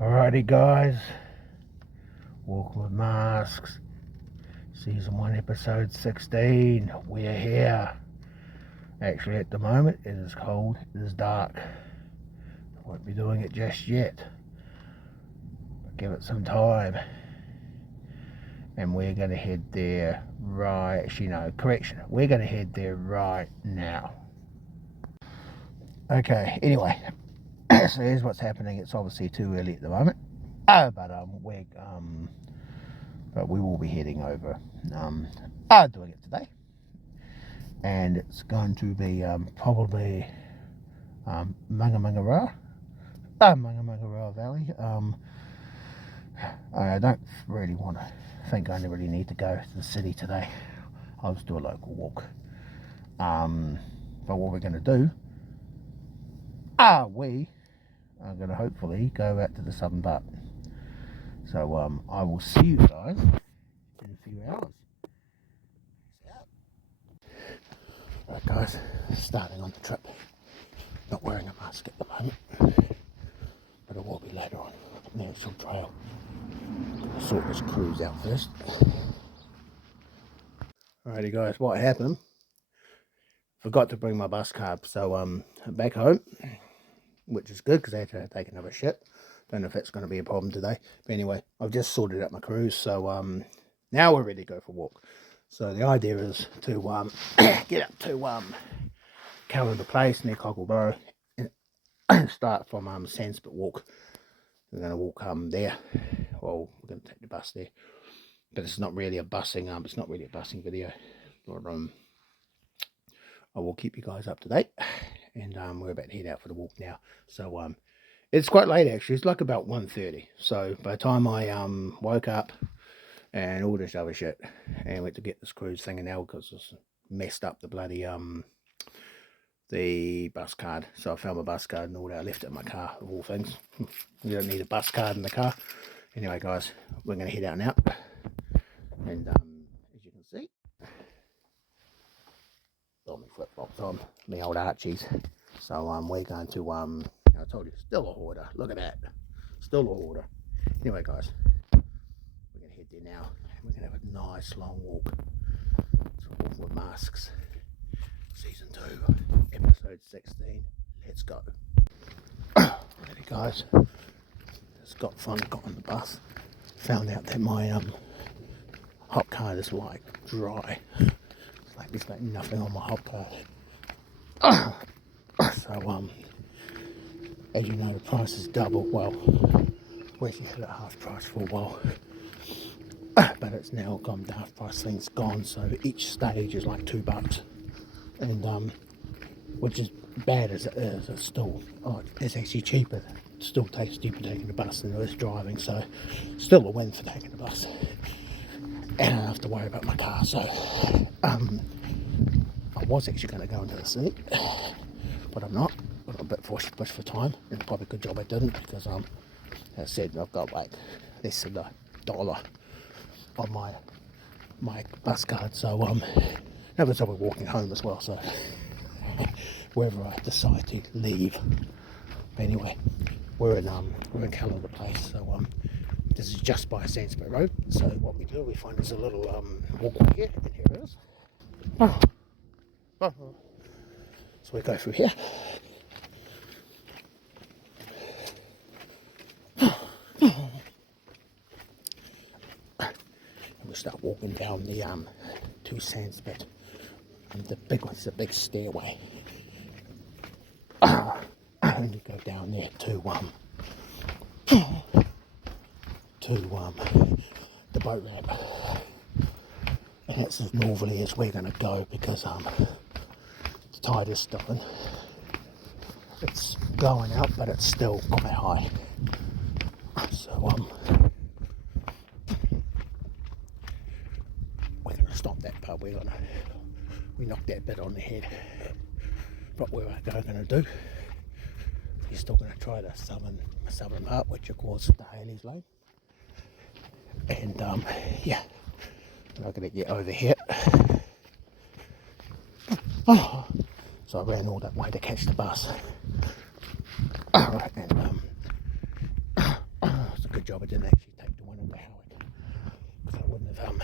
Alrighty guys, Walking with Masks, Season 1 Episode 16, we're here. Actually at the moment it is cold, it is dark. I won't be doing it just yet, but give it some time. And we're going to head there we're going to head there right now. Okay, anyway, so here's what's happening. It's obviously too early at the moment. But we will be heading over, doing it today, and it's going to be Mangara Valley. I don't really want to think I really need to go to the city today. I'll just do a local walk. But what we're going to do, we are going to hopefully go out to the southern part. So I will see you guys in a few hours. Right guys, starting on the trip. Not wearing a mask at the moment, but it will be later on the actual trail. I'll sort this cruise out first. Alrighty guys, what happened? Forgot to bring my bus card, so I'm back home, which is good because I had to take another shit. Don't know if that's going to be a problem today, but anyway, I've just sorted out my cruise, so now we're ready to go for a walk. So the idea is to get up to Calendar Place near Cockleborough and start from Sandspit Walk. We're going to walk there. Well, we're going to take the bus there, but it's not really a busing. It's not really a busing video. But, I will keep you guys up to date, and we're about to head out for the walk now. So it's quite late actually. It's like about 1:30. So by the time I woke up and all this other shit and went to get this cruise thing, and now because it's messed up the bloody the bus card. So I found my bus card and all that. I left it in my car, of all things. You don't need a bus card in the car. Anyway guys, we're going to head out now, and as you can see, got my flip flops on, my old Archies. So we're going to I told you, still a hoarder. Look at that, still a hoarder. Anyway guys, we're going to head there now, and we're going to have a nice long walk. So Walking with Masks, Season 2, Episode 16. Let's go. Ready guys, finally got on the bus. Found out that my hop card is like dry. It's like there's like nothing on my hop card. So as you know, the price is double. Well, we actually had it at half price for a while, but it's now gone. The half price thing's gone, so each stage is like $2, and which is bad as it is, it's still it's actually cheaper. It still takes cheaper taking the bus than it is driving, so still a win for taking the bus, and I don't have to worry about my car. So I was actually going to go into the city, but I'm not. But I'm a bit pushed for time, and it's probably a good job I didn't, because as I said, I've got like less than $1 on my bus card. So never thought we're walking home as well, so wherever I decide to leave. But anyway, we're in Calendar Place, so this is just by Sandspit Road. So what we do, we find there's a little walkway here, and here it is. So we go through here. And we start walking down the to Sandspit. And the big one's a big stairway. And you go down there to the boat ramp. And that's as northerly as we're gonna go, because the tide is stopping. It's going out, but it's still quite high. So we're gonna stop that part. We knocked that bit on the head. But what we're going to do, we're still going to try the southern part, which of course is the Haley's Lane. And yeah, I'm not going to get over here. So I ran all that way to catch the bus. Alright, and good job I didn't actually take the one in the Howick, because I wouldn't have been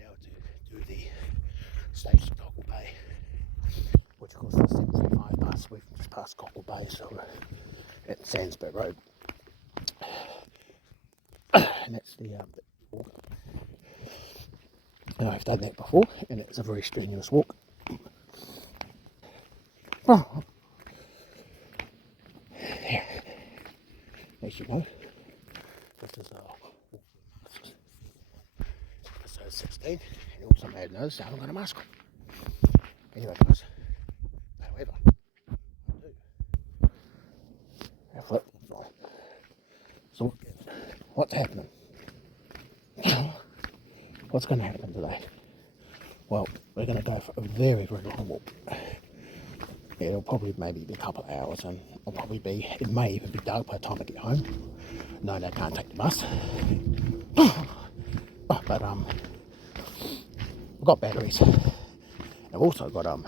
able to do the stage to Cockle Bay, which of course is 735 bus. We've just passed Cockle Bay, so we're at Sandsborough Road, and that's the walk. Now I've done that before, and it's a very strenuous walk. Oh. Yeah. As you know, this is episode 16, and you also may have noticed I haven't got a mask on. Anyway guys, however, I do have flip-flops on. So what's happening? What's going to happen today? Well, we're going to go for a very, very long walk. It'll probably maybe be a couple of hours, and it may even be dark by the time I get home. No, I can't take the bus. But I've got batteries. I've also got a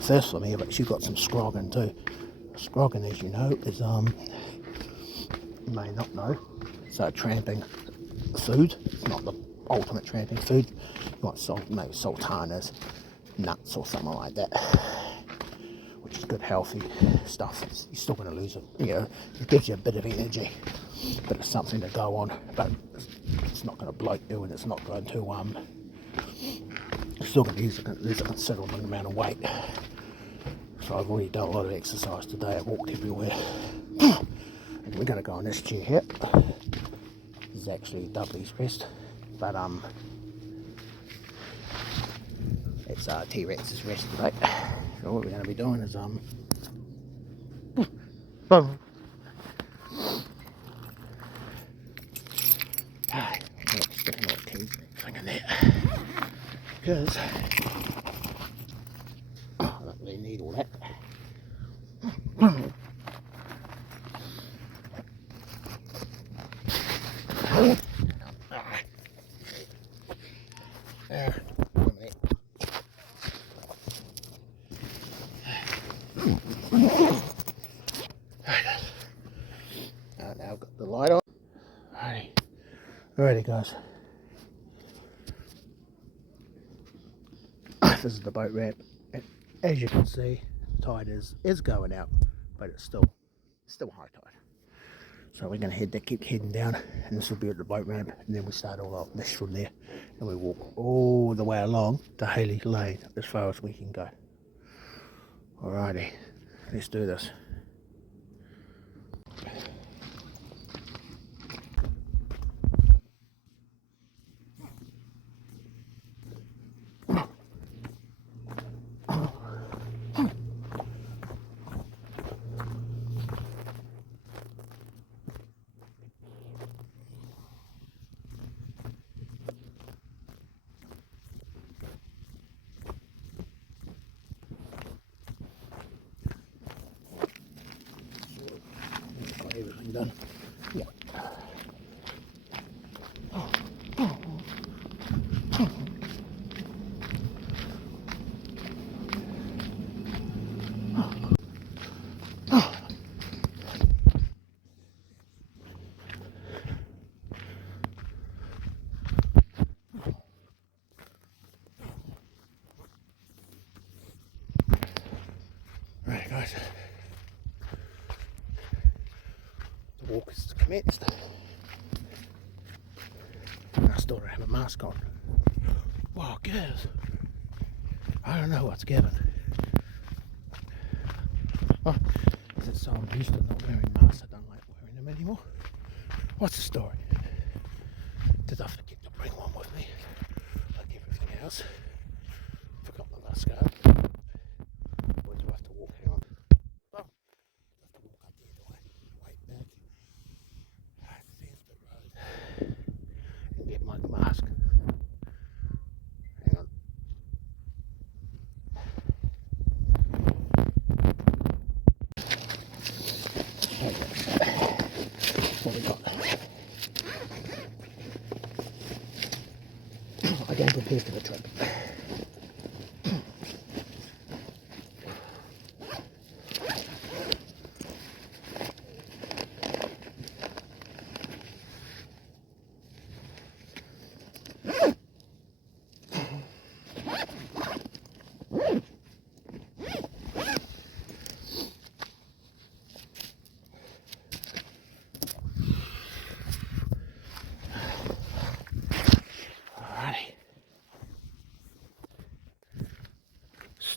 thirst for me, but she's got some scroggin too. Scroggin, as you know, is you may not know, it's tramping food. It's not the ultimate tramping food. You want maybe sultanas, nuts or something like that, which is good healthy stuff. You're still going to lose it, it gives you a bit of energy, but it's something to go on, but it's not going to bloat you, and it's not going to you're still going to lose a considerable amount of weight. So I've already done a lot of exercise today. I've walked everywhere. And we're going to go on this chair here. This is actually Dudley's rest, but it's T Retz's rest today. So what we're going to be doing is boom. Sticking all the keys thing in there, because I don't really need all that. Now I've got the light on. Alrighty guys. This is the boat ramp, and as you can see, the tide is going out, but it's still high tide. So we're going to keep heading down, and this will be at the boat ramp, and then we start all our this from there, and we walk all the way along to Haley Lane as far as we can go. Alrighty, let's do this. Everything done. Yeah. Right guys, the walk is commenced. I still don't have a mask on. Wow, guys, I don't know what's given. Oh, is it so I'm used to not wearing masks, I don't like wearing them anymore? What's the story? Did I forget to bring one with me, like everything else? Forgot my mascara. Or do I have to walk here on? Oh, I have to walk up the other way back. Sandsborough Road. And get my mask. Hang on. What we got? I don't prepare for the trip.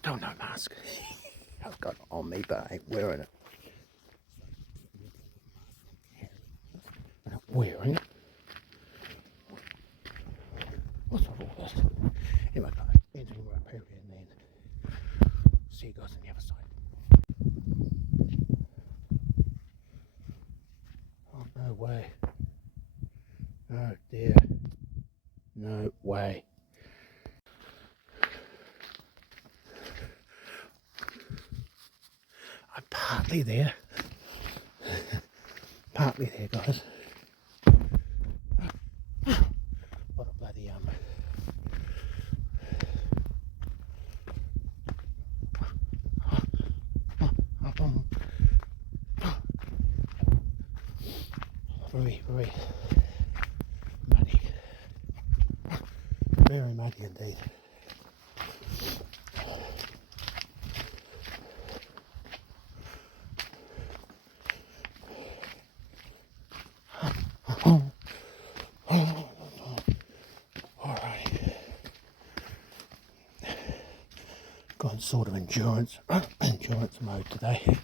Still no mask. I've got it on me, but I ain't wearing it. I'm not wearing it. What's up with all this? Anyway, guys, ending right here and then see you guys on the other side. Oh, no way. Oh dear. No way. I'm partly there. Partly there, guys. What a bloody very, very muddy. Very muddy indeed. Alright. Gone sort of endurance mode today.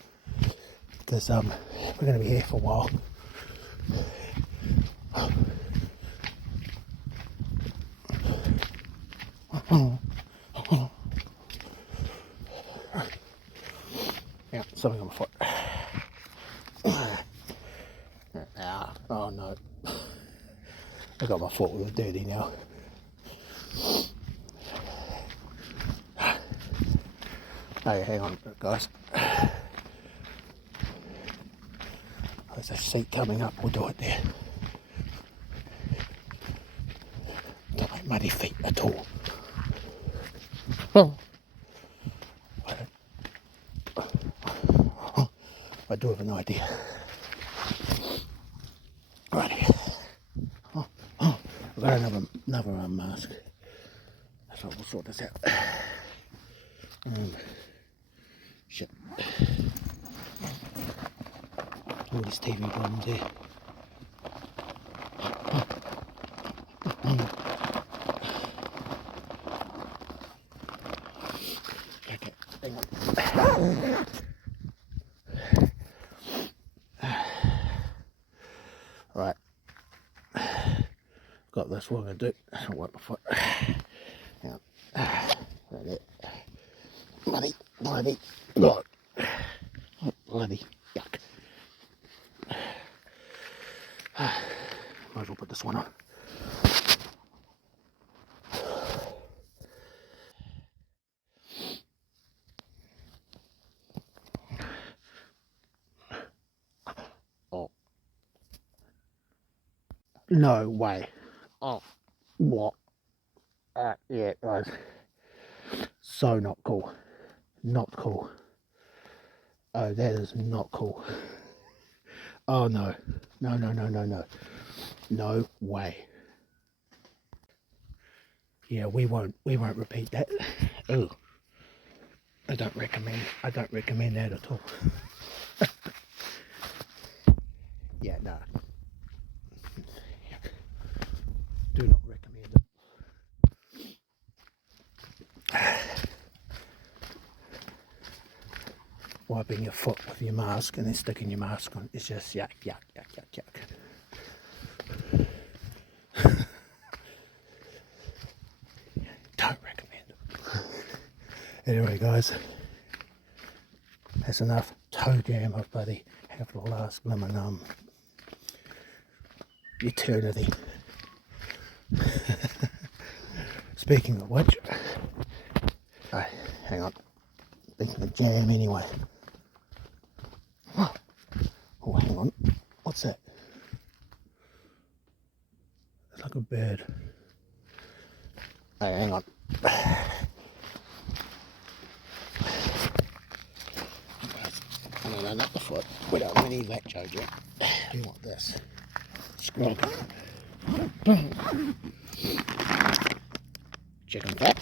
Because we're gonna be here for a while. Yeah, something on my foot. Oh no. I got my foot all dirty now. Hey, hang on, guys. There's a seat coming up, we'll do it there. Don't make muddy feet at all. I do have an idea. Right. I've got another mask. So we'll sort this out. Shit. All these TV bombs here. Okay, hang on. Right. Got this, what I'm going to do. I'll wipe my foot. Hang on. Right there. Bloody. Blood. Bloody. Yuck. Might as well put this one on. Oh. No way. Oh. What? Yeah, guys. So not cool. Not cool. Oh, that is not cool. Oh no. No. No way. Yeah, we won't repeat that. Oh. I don't recommend that at all. Yeah, no. Do not recommend it. Wiping your foot with your mask and then sticking your mask on, it's just yuck. Don't recommend it. Anyway, guys, that's enough toe jam of bloody have to last blimmin' eternity. Speaking of which, hang on. Speaking of jam, anyway. Oh, hang on. What's that? It's like a bird. Hey, hang on. No, not the foot. We don't need that, Jojo. We want this. Scrub. Chicken back.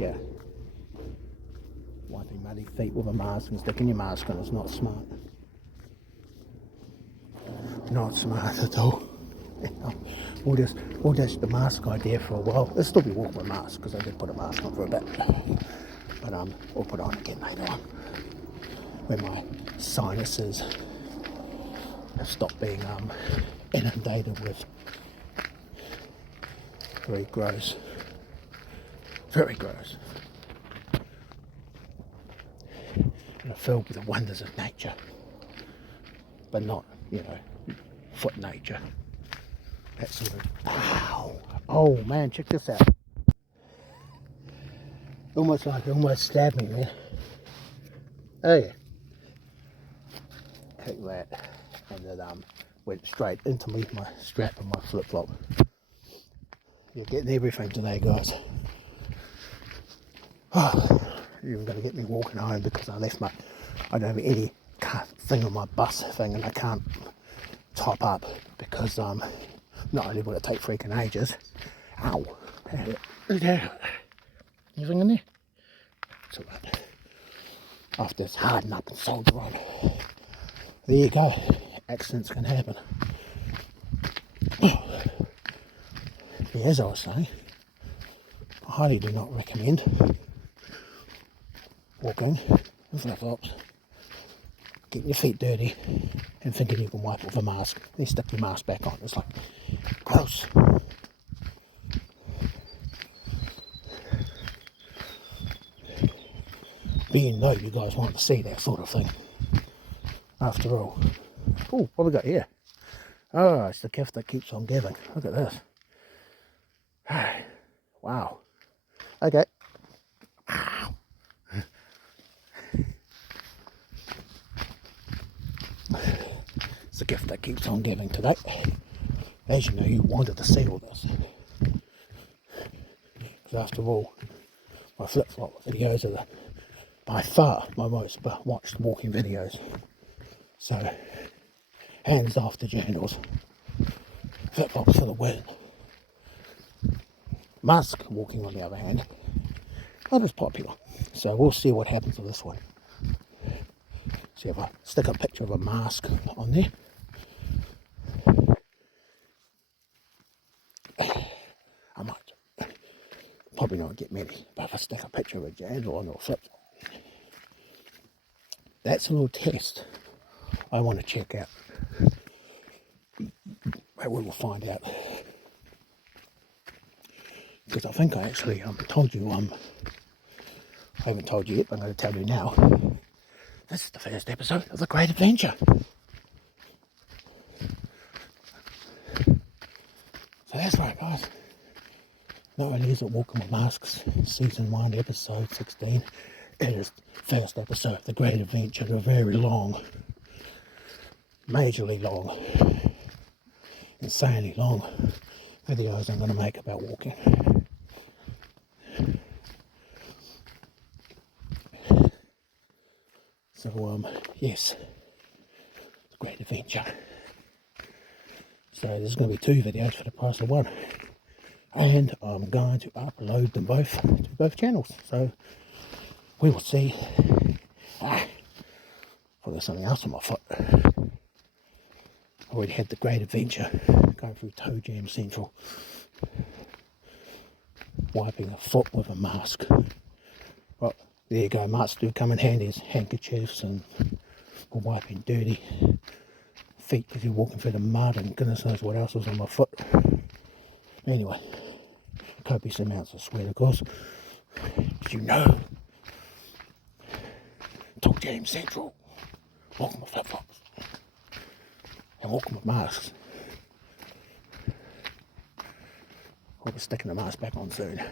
yeah, wiping muddy feet with a mask and sticking your mask on is not smart. Not smart at all. We'll just the mask idea for a while. I'll still be walking with a mask because I did put a mask on for a bit. But we'll put it on again later on when my sinuses have stopped being inundated with very gross and are filled with the wonders of nature, but not, foot nature. That sort of, ow, oh man, check this out. Almost stabbed me, man. Hey, take that, and it went straight into my strap and my flip flop. You're getting everything today, guys. Oh, you're going to get me walking home because I don't have any thing on my bus thing, and I can't top up because not only will it take freaking ages. Ow! Anything in there? It's alright. After it's hardened up and solder on. There you go. Accidents can happen. Yeah, as I was saying, I highly do not recommend walking in flip-flops, getting your feet dirty and thinking you can wipe off a mask, then stick your mask back on. It's like, gross. Being know you guys want to see that sort of thing. After all. Oh, what we got here? Oh, it's the gift that keeps on giving. Look at this. Wow. Okay. Wow. It's the gift that keeps on giving today. As you know, you wanted to see all this. Because after all, my flip-flop videos are by far my most watched walking videos. So, hands off the journals. Flip-flops for the win. Mask walking, on the other hand, not as popular. So we'll see what happens with this one. See if I stick a picture of a mask on there. I might. Probably not get many, but if I stick a picture of a jandal on or flip, that's a little test I want to check out. But we will find out. Because I think I actually told you, I haven't told you yet, but I'm going to tell you now. This is the first episode of The Great Adventure. So that's right, guys. Not only is it Walking with Masks, Season 1, Episode 16, it is the first episode of The Great Adventure, a very long, majorly long, insanely long videos I'm going to make about walking. So, yes, it's a great adventure. So there's going to be 2 videos for the price of 1. And I'm going to upload them both to both channels. So we will see. I've got something else on my foot. I already had the great adventure going through Toe Jam Central. Wiping a foot with a mask. Well, there you go, masks do come in handy as handkerchiefs and for wiping dirty feet because you're walking through the mud and goodness knows what else was on my foot. Anyway, copious amounts of sweat, of course. As you know, Toe Jam Central, walking with flip-flops and walking with masks. I'll be sticking the mask back on soon.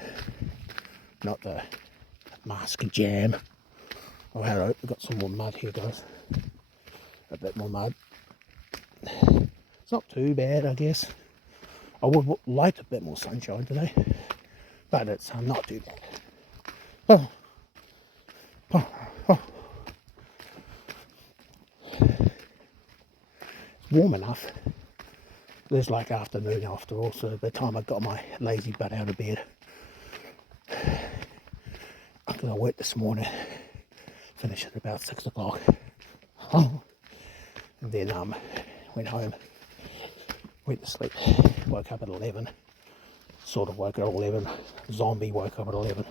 Not the mask jam. Oh, hello, we've got some more mud here, guys. A bit more mud. It's not too bad, I guess. I would like a bit more sunshine today, but it's not too bad. Oh. It's warm enough. It's like afternoon after all, so by the time I got my lazy butt out of bed, because I worked this morning, finished at about 6 o'clock, and then went home, went to sleep, woke up at 11, sort of woke up at 11, zombie woke up at 11,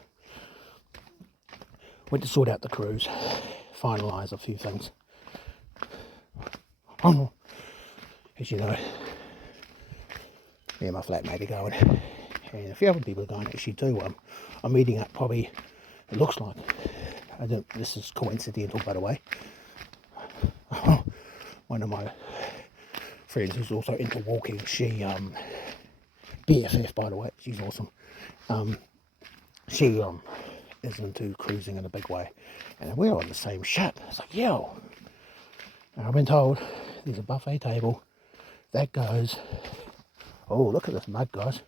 went to sort out the cruise, finalise a few things. As you know, me and my flatmate are going, and a few other people are going actually too. I'm meeting up probably, it looks like, this is coincidental by the way, one of my friends who's also into walking, she, BFF by the way, she's awesome, she is into cruising in a big way, and we're on the same ship. It's like, yo, and I've been told there's a buffet table that goes, oh look at this mud guys,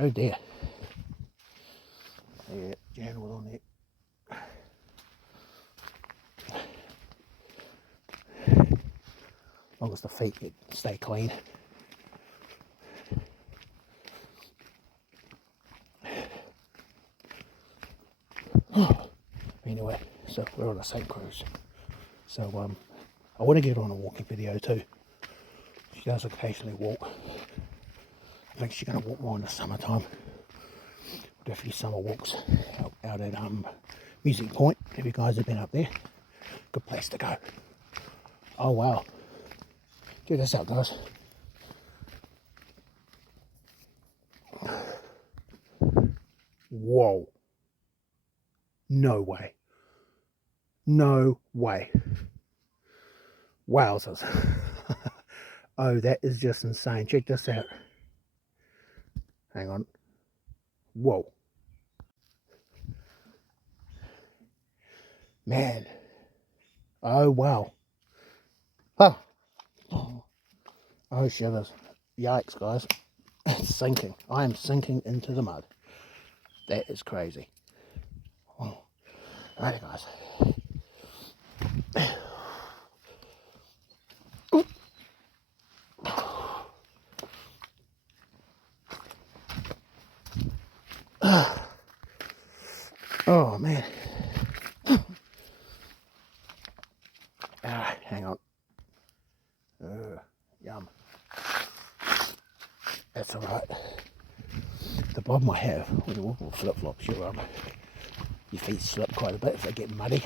oh dear, yeah, Jan was on there. As long as the feet stay clean. Anyway, so we're on the same cruise. So I want to get on a walking video too. She does occasionally walk. I think she's going to walk more in the summertime. Definitely summer walks out at Music Point. If you guys have been up there, good place to go. Oh wow, check this out guys. Whoa, no way, no way, wowzers. Oh, that is just insane. Check this out. Hang on. Whoa. Man. Oh, wow. Oh. Oh, shivers. Yikes, guys. It's sinking. I am sinking into the mud. That is crazy. Oh. Alrighty, guys. Oh man. Hang on. Yum. That's alright. The problem I have when you walk with flip-flops, your feet slip quite a bit if they get muddy.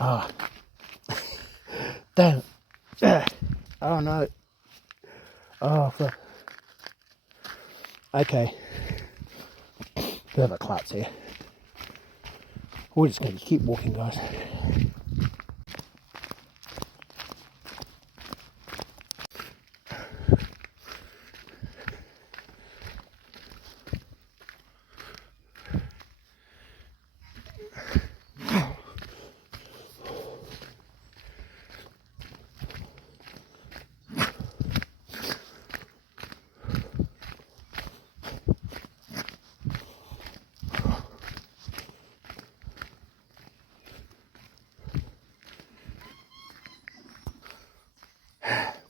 Ah. Damn. Oh no. Oh, flip. Okay, bit of a klutz here. We're just going to keep walking, guys.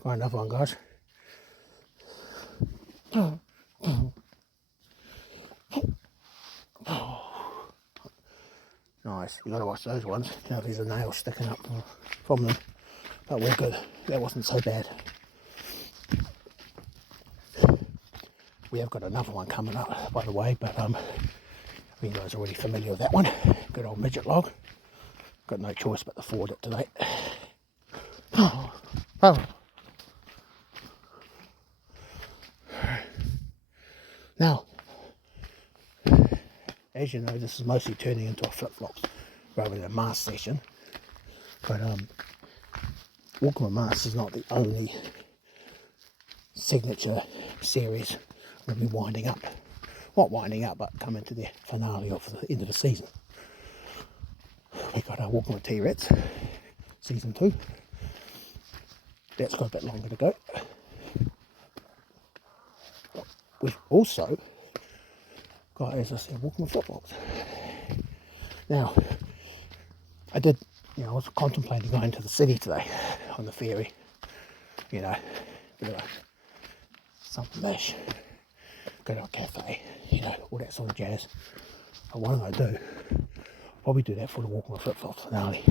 Find another one, guys. Nice. You got to watch those ones. Now there's a nail sticking up from them, but we're good. That wasn't so bad. We have got another one coming up, by the way, but you guys are already familiar with that one. Good old midget log. Got no choice but to forward it today. Oh. Now, as you know, this is mostly turning into a flip-flops rather than a mask session. But walking with masks is not the only signature series we'll be winding up. Not winding up, but coming to the finale of the end of the season. We got our Walking with T Retz season 2. That's got a bit longer to go. We've also got, as I said, Walking with flip-flops. Now, I was contemplating going to the city today on the ferry. You know, bit of a something mash. go to a cafe, you know, all that sort of jazz. But what I'm going to do, probably do that for the walk on flip-flops finale.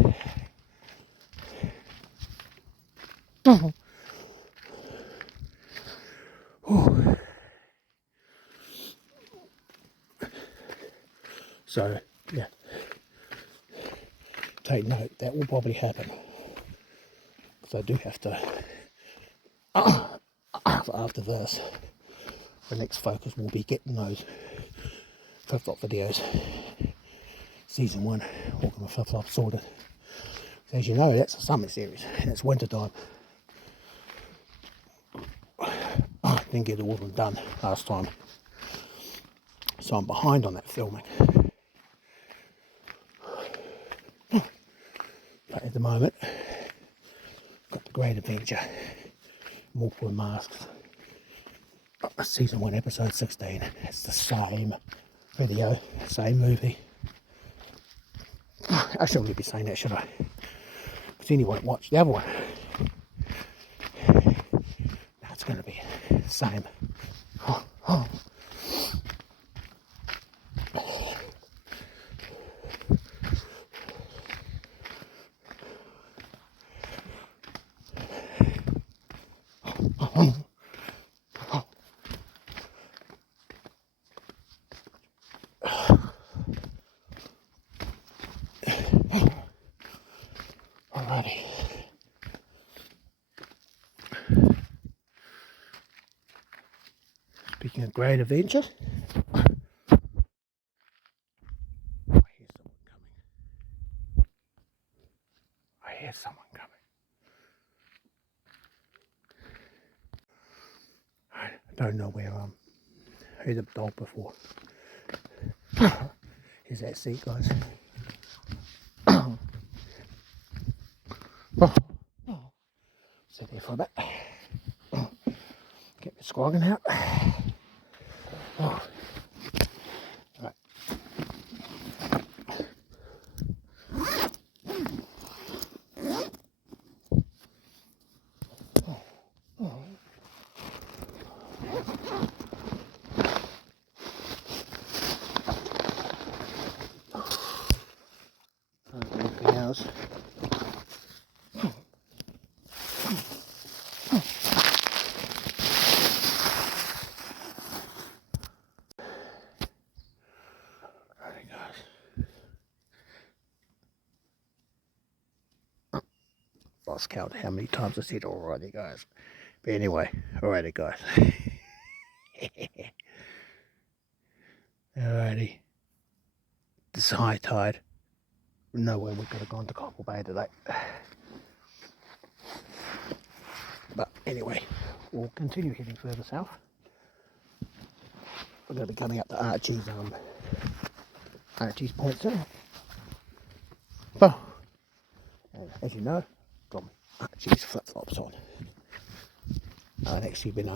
So, yeah, take note, that will probably happen. Because I do have to, after this, the next focus will be getting those flip-flop videos. Season 1, walking with flip-flops sorted. As you know, that's a summer series, and it's winter time. Didn't get all of them done last time, so I'm behind on that filming. But at the moment, got the Great Adventure, Multiple Masks, Season 1, Episode 16. It's the same video, same movie. I shouldn't really be saying that, should I? Because then you won't watch the other one. No, it's going to be the same. Alrighty. Speaking of Great Adventure, I hear someone coming. I don't know where heard a dog before. Here's that seat, guys. Sit there for a bit. Get my squagging out. Right. Anything else? Lost count how many times I said alrighty, guys. But anyway, alrighty, guys. Alrighty. This is high tide. No way we could have gone to Cockle Bay today. But anyway, we'll continue heading further south. We're going to be coming up to Archie's Point soon. Oh, and as you know, got Archie's flip-flops on. I've actually been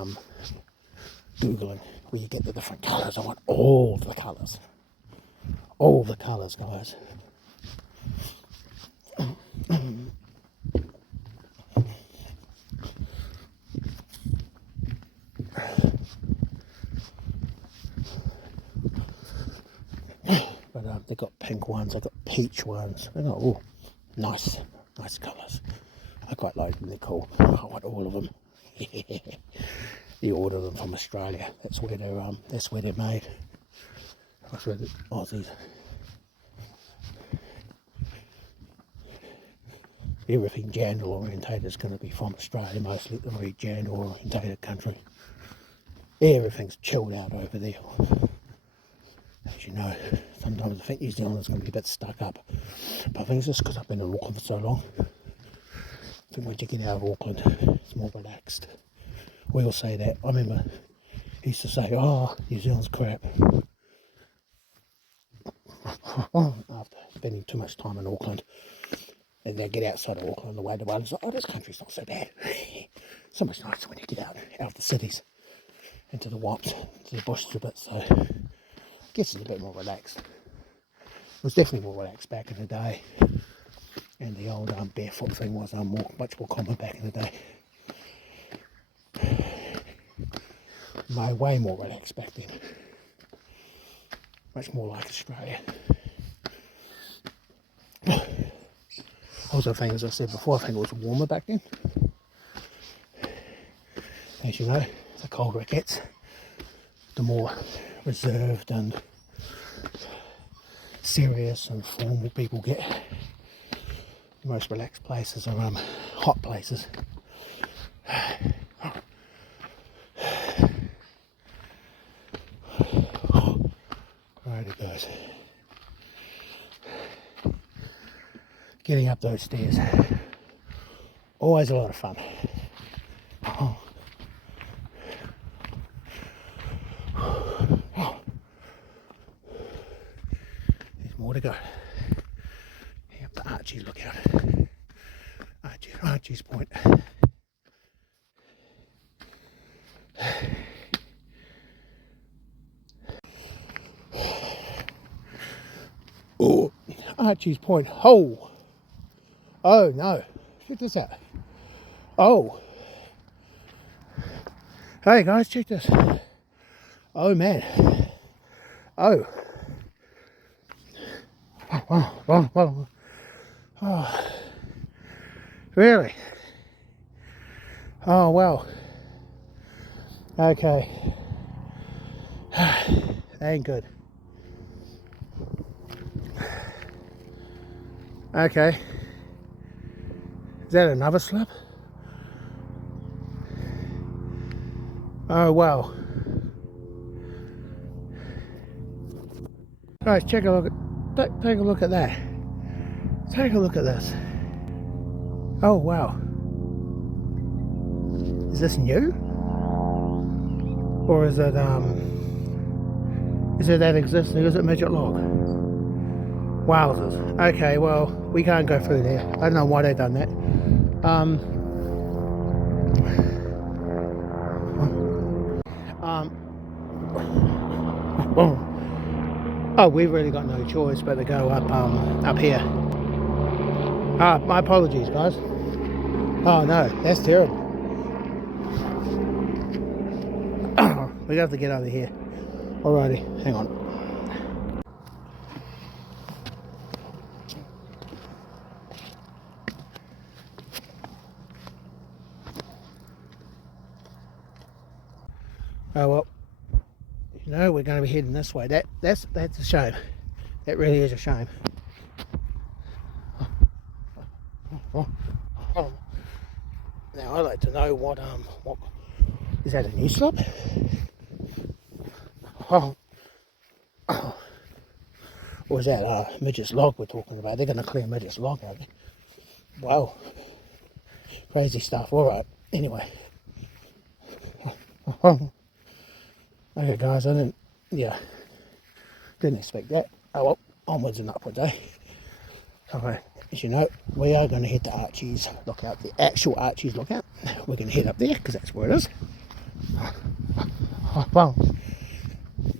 googling where you get the different colours. I want all the colours. All the colours, guys. But they've got pink ones, they've got peach ones. They've got all nice colours. I quite like them, they're cool. I want all of them. You order them from Australia. That's where they're made. That's where the Aussies. Everything jandal orientated is going to be from Australia, mostly. It's a very jandal orientated country. Everything's chilled out over there. As you know, sometimes I think New Zealand's going to be a bit stuck up. But I think it's just because I've been in Auckland for so long. I think once you get out of Auckland, it's more relaxed. We all say that. I remember he used to say, oh, New Zealand's crap. After spending too much time in Auckland. And then get outside of Auckland on the way to one, it's like, oh, this country's not so bad. So much nicer when you get out of the cities, into the wops, into the bushes a bit, so it gets you a bit more relaxed. It was definitely more relaxed back in the day, and the old barefoot thing was much more common back in the day. way more relaxed back then. Much more like Australia. Also, thing as I said before, I think it was warmer back then. As you know, the colder it gets, the more reserved and serious and formal people get. The most relaxed places are hot places. Righty guys. Getting up those stairs, always a lot of fun. There's more to go. Up the Archie's lookout. Archie's Point. Oh, Archie's Point. Oh no, check this out. Oh, hey guys, check this. Oh man. Oh. Wow. Oh. Really? Oh well. Okay. Ain't good. Okay. Is that another slip? Oh wow. Guys, take a look at that. Take a look at this. Oh wow. Is this new? Or is it that existing? Is it midget log? Wowzers. Okay, well, we can't go through there. I don't know why they've done that. Oh, we've really got no choice but to go up here. My apologies, guys. Oh no, that's terrible. We have to get over here. Alrighty, hang on. Oh well, you know, we're going to be heading this way. That's a shame. That really is a shame. Now I'd like to know what is that, a new slip? Or is that midget's log we're talking about? They're going to clear midget's log, aren't they? Wow, crazy stuff. All right. Anyway. Okay guys, didn't expect that. Oh well, onwards and upwards, eh? So, as you know, we are going to head to Archie's Lookout, the actual Archie's Lookout. We're going to head up there, because that's where it is.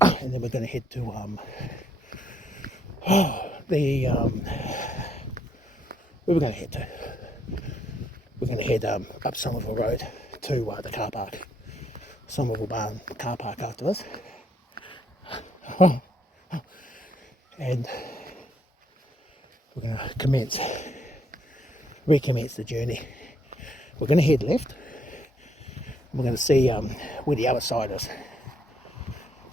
And then we're going to head to, where we're going to head to? We're going to head up Somerville Road to the car park. Somerville Barn car park after this. And we're going to recommence the journey. We're going to head left. We're going to see where the other side is, so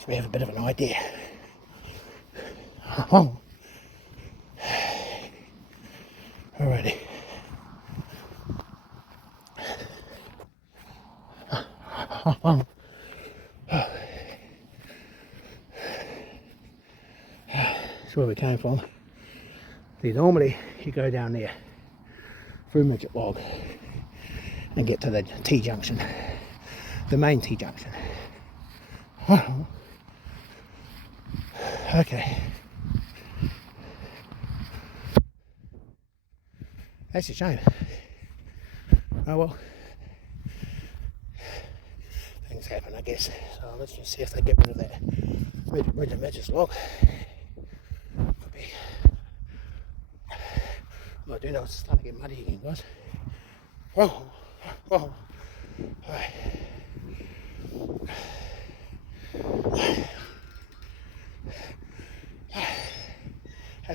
we have a bit of an idea. Alrighty. That's where we came from. See, normally you go down there through Midget Log and get to the T junction, the main T junction. Okay. That's a shame. Oh well. Things happen, I guess. So let's just see if they get rid of that Midget's log. Could be. Well, I do know it's starting to get muddy again, guys. Whoa. Alright.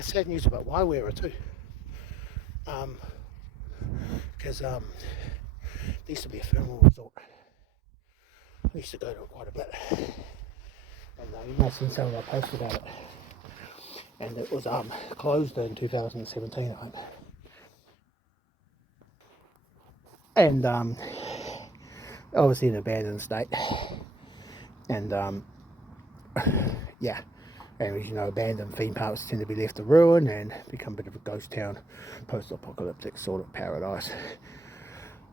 That's sad news about Waiwera too. Because there used to be a funeral resort. I used to go to it quite a bit. And you might have seen some of our posts about it. And it was closed in 2017, I think. And obviously in an abandoned state. And yeah, and as you know, abandoned theme parks tend to be left to ruin and become a bit of a ghost town, post-apocalyptic sort of paradise.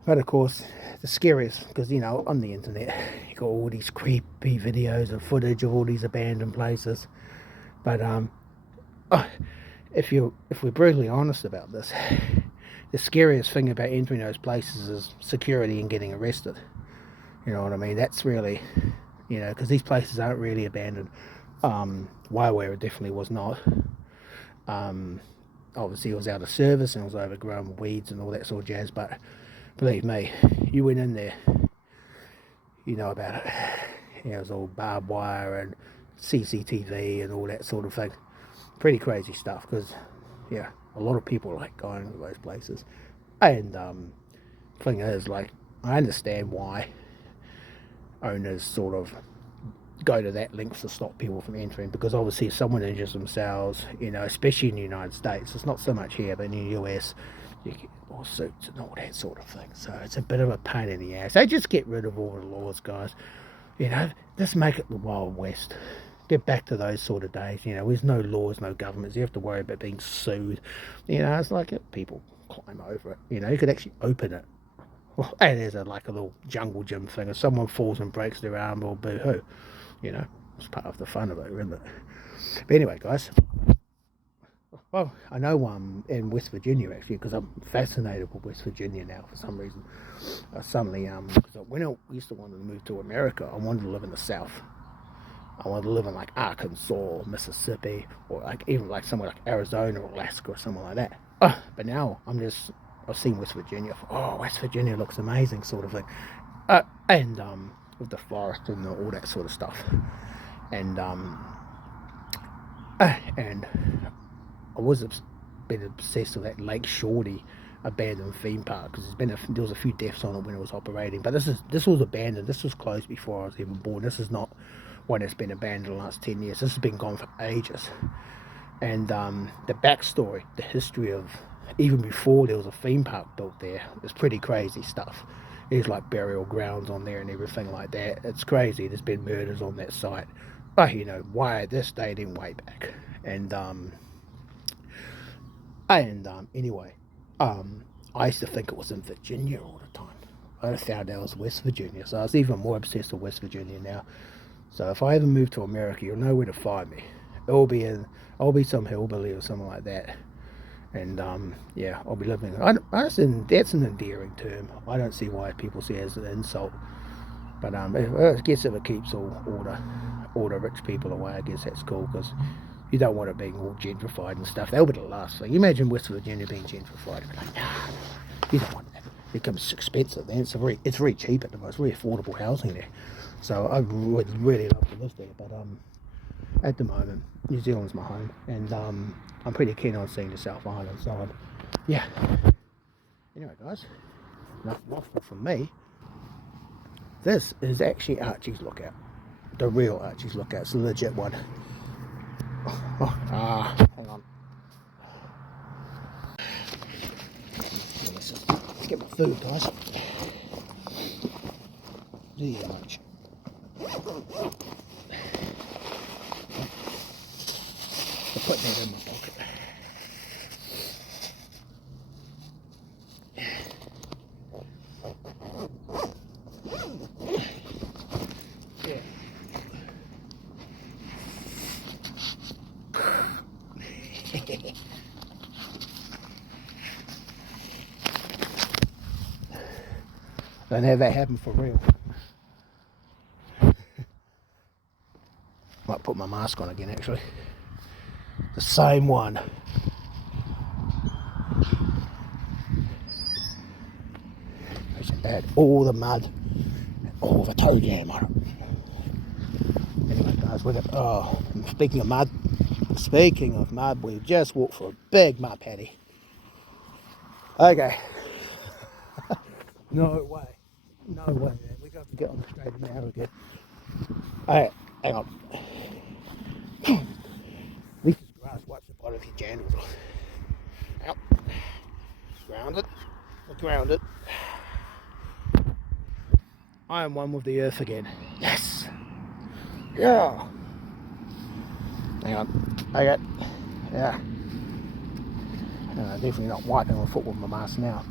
But of course, the scariest, because you know, on the internet you got all these creepy videos and footage of all these abandoned places. But if we're brutally honest about this, the scariest thing about entering those places is security and getting arrested. You know what I mean? That's really, you know, because these places aren't really abandoned. Waiwera definitely was not. Obviously it was out of service and it was overgrown with weeds and all that sort of jazz, but believe me, you went in there, you know about it. You know, it was all barbed wire and CCTV and all that sort of thing. Pretty crazy stuff, because yeah, a lot of people like going to those places. And thing is, like, I understand why owners sort of go to that length to stop people from entering, because obviously if someone injures themselves, you know, especially in the United States, it's not so much here, but in the US you get lawsuits and all that sort of thing, so it's a bit of a pain in the ass. They just get rid of all the laws, guys, you know, just make it the Wild West. Get back to those sort of days, you know, there's no laws, no governments, you have to worry about being sued, you know, it's like people climb over it, you know, you could actually open it. Well, and there's like a little jungle gym thing, if someone falls and breaks their arm, or boo-hoo. You know, it's part of the fun of it, isn't it? But anyway, guys, well, I know in West Virginia, actually, because I'm fascinated with West Virginia now for some reason. Suddenly, because when I used to want to move to America, I wanted to live in the South. I wanted to live in like Arkansas, or Mississippi, or like even like somewhere like Arizona or Alaska or somewhere like that. But now I've seen West Virginia. West Virginia looks amazing, sort of thing. And with the forest and all that sort of stuff. And I was been obsessed with that Lake Shorty abandoned theme park, because there was a few deaths on it when it was operating. But this was abandoned. This was closed before I was even born. This is not one that's been abandoned in the last 10 years. This has been gone for ages. And the backstory, the history of even before there was a theme park built there, is pretty crazy stuff. There's like burial grounds on there and everything like that. It's crazy. There's been murders on that site. But you know, why this dating way back. And anyway, I used to think it was in Virginia all the time. I found out it was West Virginia, so I was even more obsessed with West Virginia now. So if I ever move to America, you'll know where to find me. I'll be some hillbilly or something like that. And yeah, I'll be living. That's an endearing term. I don't see why people see it as an insult. But I guess if it keeps all the rich people away, I guess that's cool, because you don't want it being all gentrified and stuff. That would be the last thing. You imagine West Virginia being gentrified. It'd be like, nah, you don't want that. It becomes expensive then. It's very cheap at the most, very affordable housing there. So I would really love to live there. But at the moment, New Zealand's my home, and I'm pretty keen on seeing the South Island. So yeah. Anyway, guys, enough waffle from me. This is actually Archie's Lookout. The real Archie's Lookout. It's a legit one. Hang on. Let's get my food, guys. Yeah, much. I'll put that in my pocket. Don't have that happen for real. Might put my mask on again, actually. The same one. I should add all the mud and all the toe jam on it. Anyway, guys, speaking of mud, speaking of mud, we've just walked for a big mud paddy. Okay. No way. No way, man. We got to get on the straight and narrow again. Alright, hang on. At least it's grass wipes the bottom of your jandals off. Out. Grounded. Grounded. I am one with the earth again. Yes! Yeah! Hang on. Okay. Yeah. Definitely not wiping my foot with my mask now.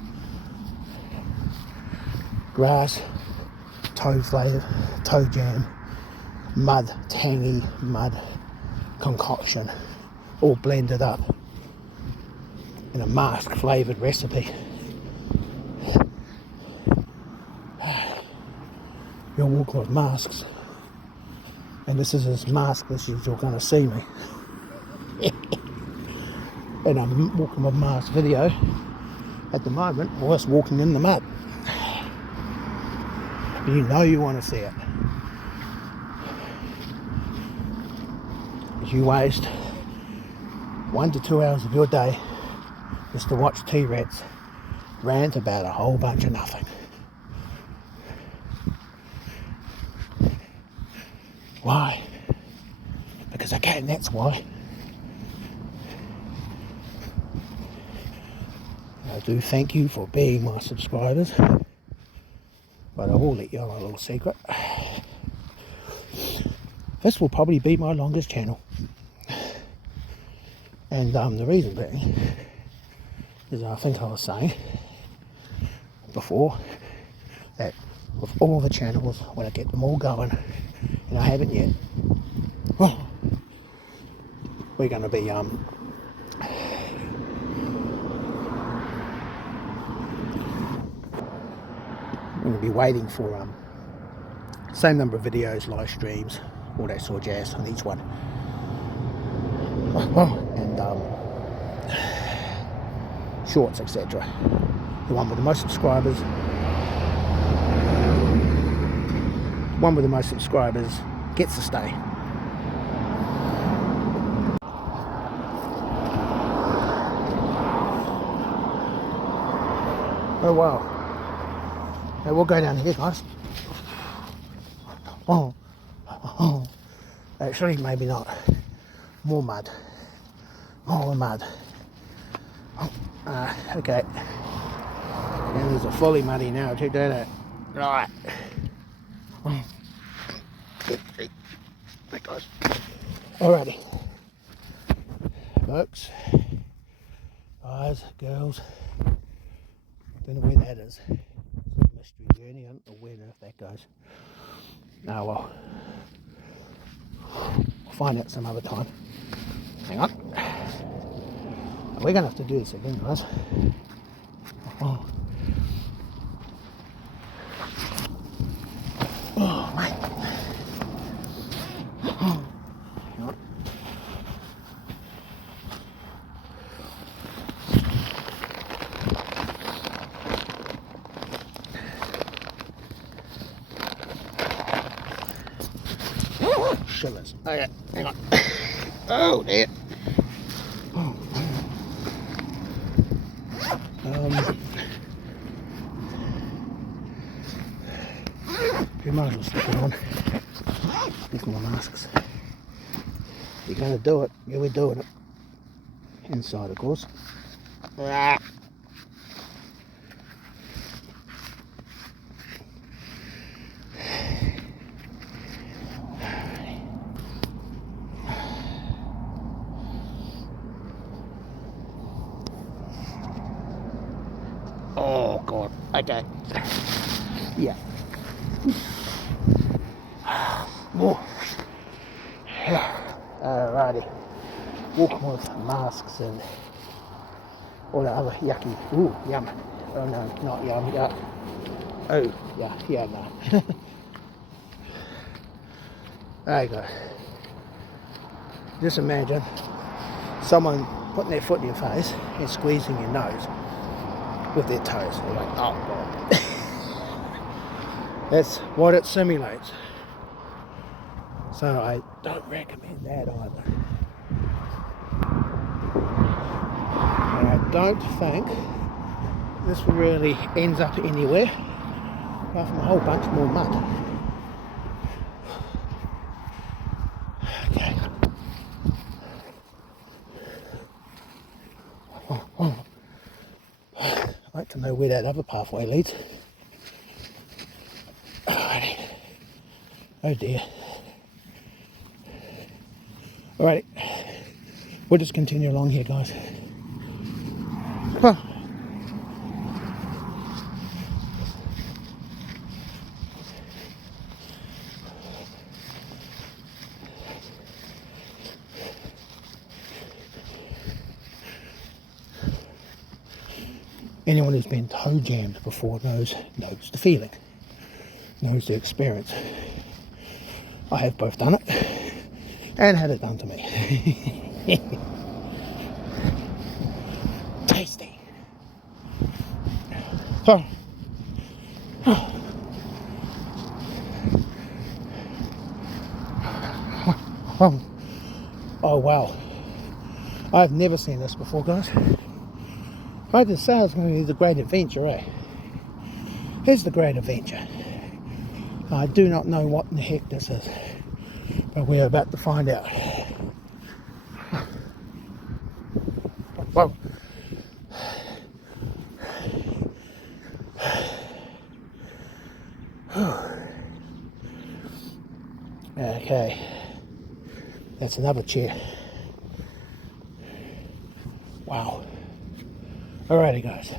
Grass, toe flavour, toe jam, mud, tangy mud concoction, all blended up in a mask flavoured recipe. You're walking with masks, and this is as maskless as you're going to see me. And I'm walking with mask video at the moment, whilst walking in the mud. You know you want to see it. You waste 1 to 2 hours of your day just to watch T Retz rant about a whole bunch of nothing. Why? Because I can, that's why. I do thank you for being my subscribers, but I will let you on a little secret. This will probably be my longest channel, and the reason being is I think I was saying before that with all the channels, when I get them all going, and I haven't yet, we're going to be waiting for same number of videos, live streams, all that sort of jazz on each one. And shorts, etc. The one with the most subscribers, gets to stay. Oh wow. Now we'll go down here, guys. Actually, maybe not. More mud. Okay. And there's a fully muddy now too, don't it? Right. Hey guys. Alrighty. Folks. Guys, girls. Don't know where that is. Mystery journey. I don't know where on earth that goes. Oh well. We'll find out some other time. Hang on. We're going to have to do this again, guys. Oh, mate. Hang on. Shivers. Okay, hang on. Oh, dear. We might as well stick it on. Stick on the masks. You're going to do it. Yeah, we're doing it. Inside, of course. Oh God. Okay. Yeah. Oh. Alrighty. Walking with masks and all that other yucky. Ooh, yum. Oh no, not yum. Yuck. Oh, yeah, no. There you go. Just imagine someone putting their foot in your face and squeezing your nose with their toes. They're like, oh God. That's what it simulates. So I don't recommend that either. don't think this really ends up anywhere apart from a whole bunch more mud. Okay. I'd like to know where that other pathway leads. Alrighty. Oh dear. Alrighty. We'll just continue along here, guys. Oh. Anyone who's been toe jammed before knows the feeling, knows the experience. I have both done it and had it done to me. Tasty. Oh. Oh wow, I've never seen this before, guys. I just say it's going to be the great adventure, eh? Here's the great adventure. I do not know what in the heck this is, but we're about to find out. Whoa. Okay, that's another chair. Wow. Alrighty, guys.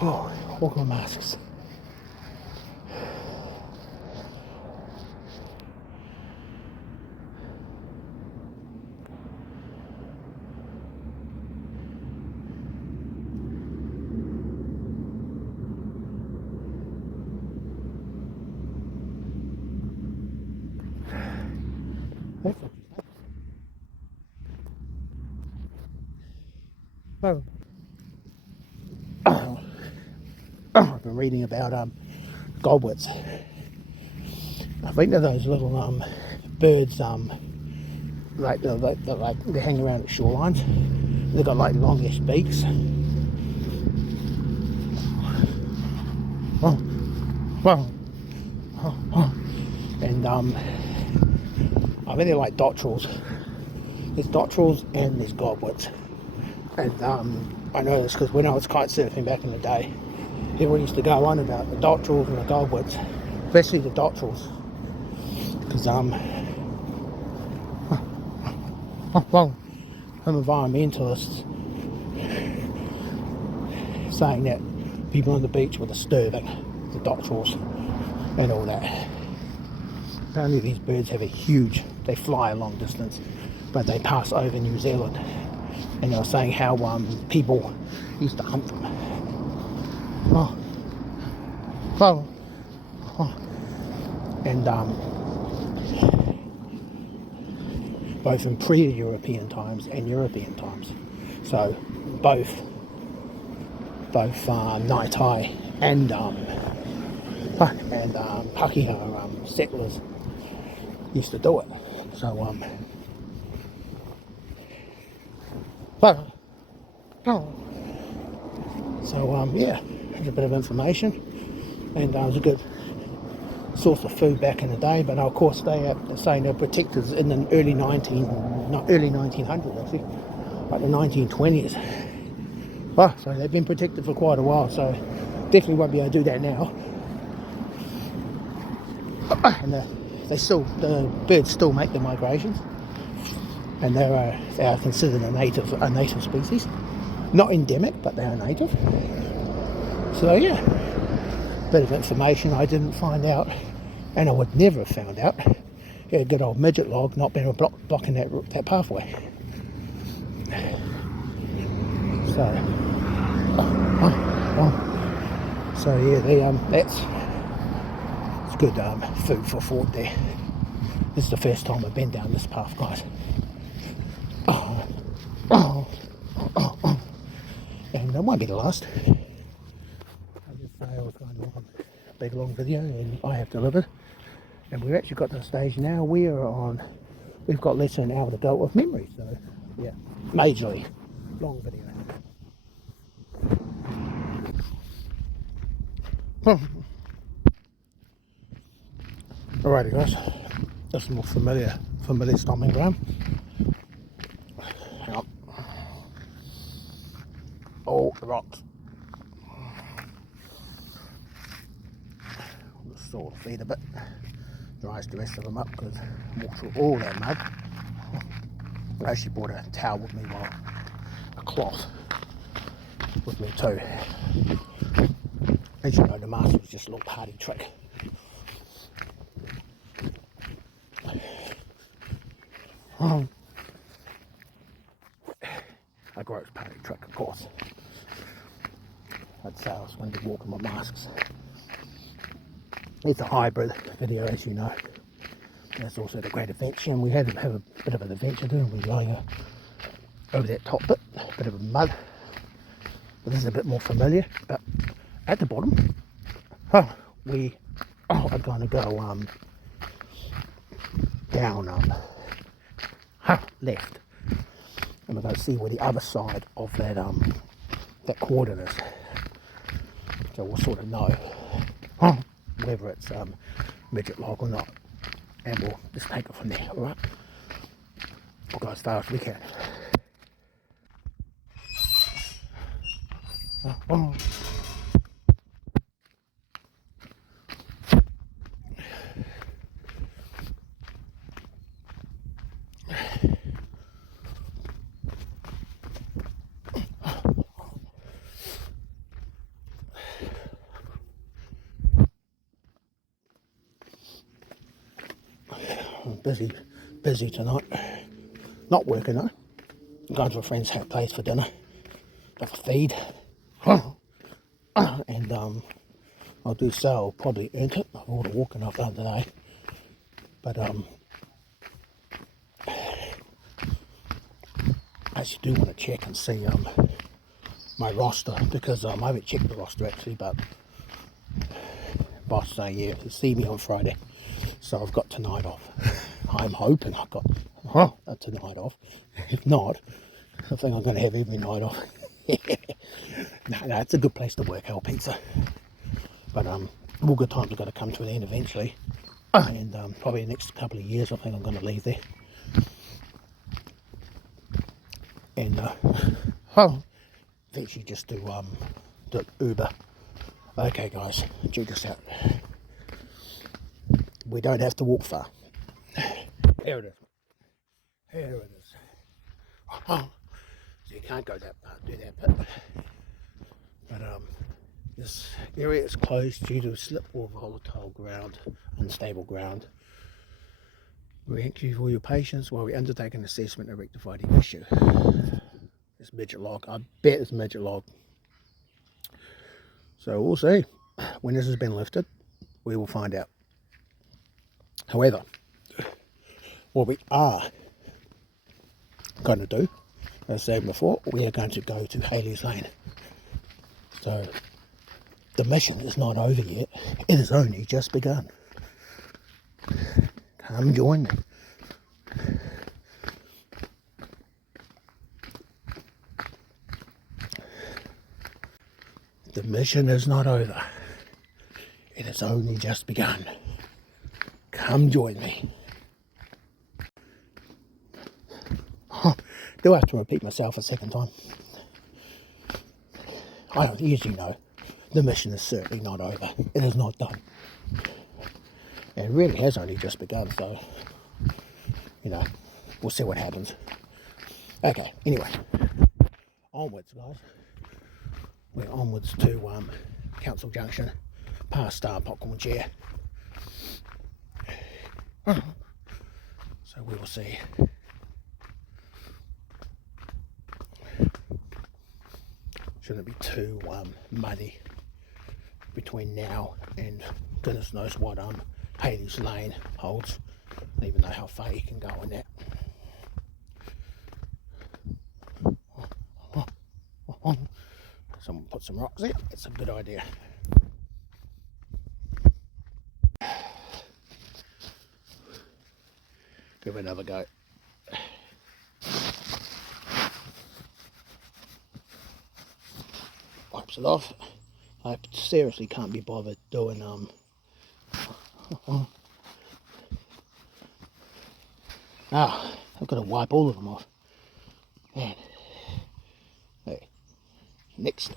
Oh, walk on masks. Oh. I've been reading about gobwits. I think they're those little birds they hang around at shorelines. They've got like longish beaks. Oh, well, and I think they're like dotterels. There's dotterels and there's gobwits. And I know this because when I was kite surfing back in the day, everyone used to go on about the dotterels and the gobwits, especially the dotterels, because well, some environmentalists saying that people on the beach were disturbing the dotterels and all that. Apparently these birds have they fly a long distance, but they pass over New Zealand. And they were saying how people used to hunt them. And both in pre-European times and European times. So both Ngāi and Pakeha settlers used to do it. So yeah, there's a bit of information, and it was a good source of food back in the day. But of course they're saying they're protected in the early 1900s actually, like the 1920s. Well, so they've been protected for quite a while, so definitely won't be able to do that now. And the birds still make their migrations, and they are considered a native species, not endemic, but they are native. So yeah, bit of information I didn't find out, and I would never have found out. Yeah, good old midget log not been blocking that pathway. So yeah, that's good food for thought there. This is the first time I've been down this path, guys. And it won't be the last. I just say I was going to a big long video, and I have delivered. And we've actually got to the stage now we've got less than an hour to go with memory, so yeah, majorly long video. Alrighty guys, that's more familiar stomping ground. Hang on. Oh, the rocks. Just sort of feed a bit, dries the rest of them up because I walked through all that mud. I actually brought a towel with me, a cloth with me too. As you know, the mask was just a little party trick. A gross party trick, of course. I'd say I was going to be walking with masks. It's a hybrid video, as you know. That's also the great adventure, and we had to have a bit of an adventure doing. We're going over that top bit, a bit of mud. But this is a bit more familiar. But at the bottom, we are going to go down left, and we're going to see where the other side of that cordon is. So we'll sort of know whether it's midget log or not, and we'll just take it from there. All right, we'll go as far as we can. Busy tonight. Not working though. Going to a friend's place for dinner. Got to feed. And I'll do so. I'll probably earn it. I've all the walking I've done today. But I actually do want to check and see my roster, because I haven't checked the roster actually, but boss saying yeah, see me on Friday. So I've got tonight off. I'm hoping I've got tonight off. If not, I think I'm going to have every night off. No, it's a good place to work, Hell Pizza. But all good times have got to come to an end eventually. And probably the next couple of years I think I'm going to leave there. And eventually just do Uber. Okay guys, check this out. We don't have to walk far. Here it is. Here it is. So you can't go that far, do that bit. But this area is closed due to slip or volatile ground, unstable ground. We thank you for your patience while we undertake an assessment and rectify the issue. This midget log, I bet it's midget log. So we'll see. When this has been lifted, we will find out. However, what we are going to do, as I said before, we are going to go to Haley's Lane. So the mission is not over yet. It has only just begun. Come join me. The mission is not over. It has only just begun. Come join me. Do I have to repeat myself a second time? I don't usually know. The mission is certainly not over. It is not done. It really has only just begun, so, you know, we'll see what happens. Okay, anyway, onwards, guys. We're onwards to Council Junction, past Popcorn Chair. So we will see. Shouldn't be too muddy between now and goodness knows what Haley's Lane holds. I don't even know how far you can go in that. Someone put some rocks there. That's a good idea. Give it another go. Wipes it off. I seriously can't be bothered doing I've got to wipe all of them off. Man. Hey. Next.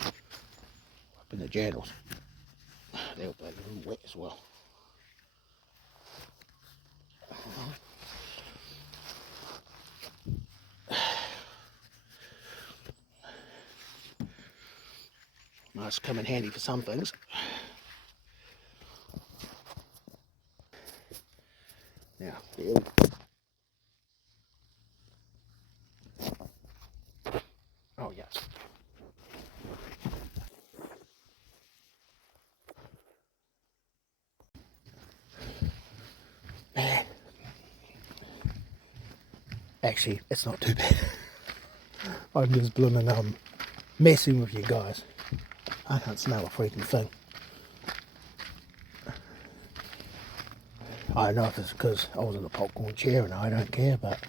Wiping the journals. They'll be a little wet as well. Must come in handy for some things. Now, there we go. Oh, yes. Man. Actually, it's not too bad. I'm just blooming messing with you guys. I can't smell a freaking thing. I don't know if it's because I was in a popcorn chair and I don't care, but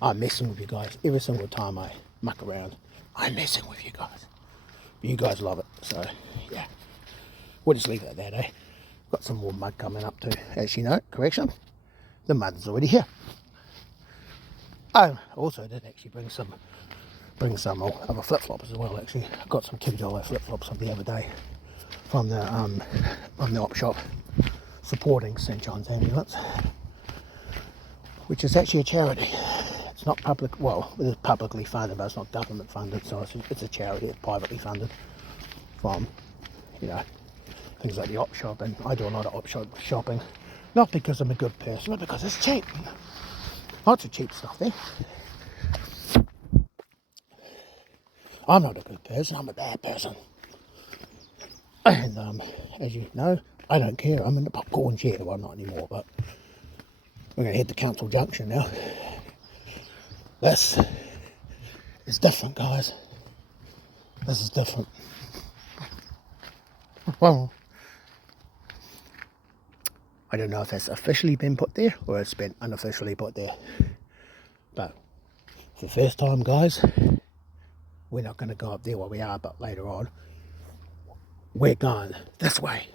I'm messing with you guys every single time I muck around. I'm messing with you guys. You guys love it, so yeah. We'll just leave it at that, eh? Got some more mud coming up too. Actually, no, correction. The mud's already here. I also did actually bring some other flip-flops as well. Actually, I got some $2 flip-flops the other day from the op shop supporting St John's Ambulance, which is actually a charity. It's not public. Well, it is publicly funded, but it's not government funded. So it's a charity. It's privately funded from, you know, things like the op shop. And I do a lot of op shop shopping, not because I'm a good person, but because it's cheap. Lots of cheap stuff there. I'm not a good person, I'm a bad person. And as you know, I don't care. I'm in the popcorn chair. Well, not anymore, but we're going to head to Council Junction now. This is different, guys. This is different. Well, I don't know if it's officially been put there or it's been unofficially put there. But for the first time, guys, we're not going to go up there where we are, but later on, we're going this way.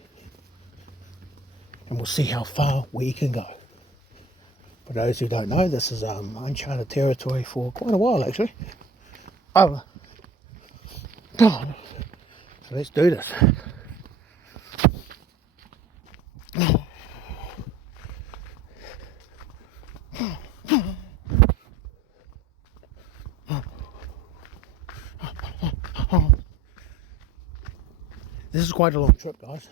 And we'll see how far we can go. For those who don't know, this is uncharted territory for quite a while, actually. Oh, so let's do this. This is quite a long trip, guys.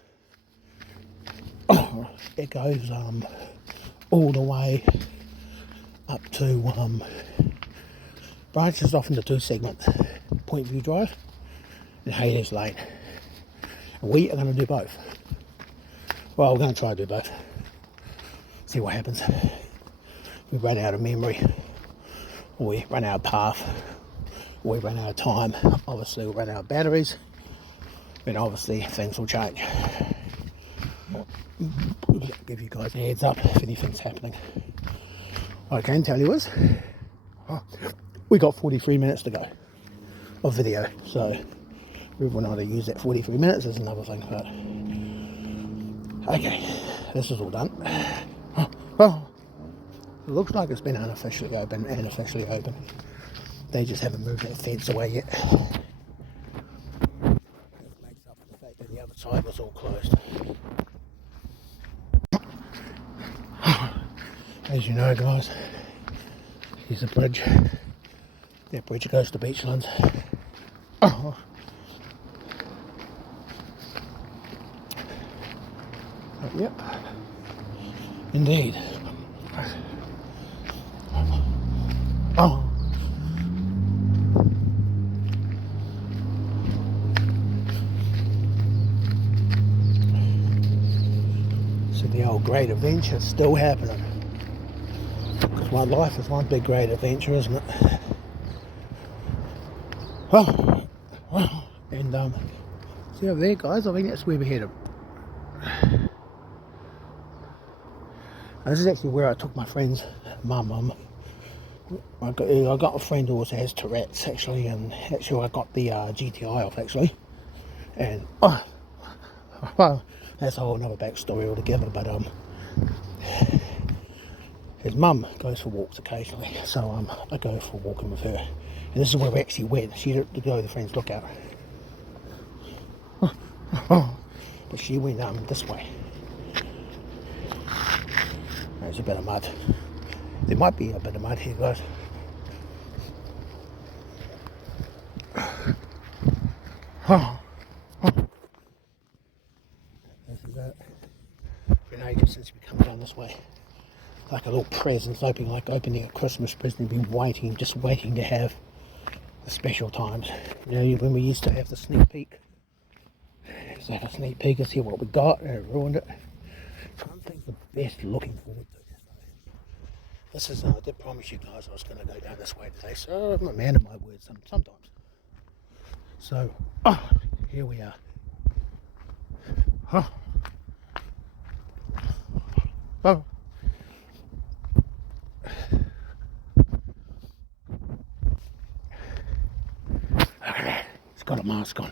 It goes all the way up to branches off into two segments: Point View Drive and Hayes Lane. And we are going to do both. Well, we're going to try to do both. See what happens. We run out of memory, or we run out of path, or we run out of time. Obviously, we'll run out of batteries. And obviously things will change. Give you guys a heads up if anything's happening. What I can tell you is we got 43 minutes to go of video, so we will not use that 43 minutes is another thing. But okay, this is all done. Well, it looks like it's been unofficially open and officially open. They just haven't moved that fence away yet. The other side was all closed. As you know, guys, here's a bridge. That bridge goes to Beachlands. Yep, indeed. The old great adventure is still happening, because my life is one big great adventure, isn't it? And see over there, guys, I think that's where we're headed. This is actually where I took my friend's mum. I got a friend who also has T Retz actually, and actually I got the GTI off actually, and well, that's a whole another backstory altogether. But his mum goes for walks occasionally, so I go for walking with her, and this is where we actually went. She didn't go to the friend's lookout, but she went this way. There's a bit of mud. There might be a bit of mud here, guys. This is it. You know, just since we come down this way, like a little present, like opening a Christmas present, been just waiting to have the special times. You know, when we used to have the sneak peek. Just have a sneak peek and see what we got, and it ruined it. Something's the best looking forward to. This is, I did promise you guys I was going to go down this way today, so I'm a man of my word sometimes. So, here we are. Oh. Look at that. He's got a mask on.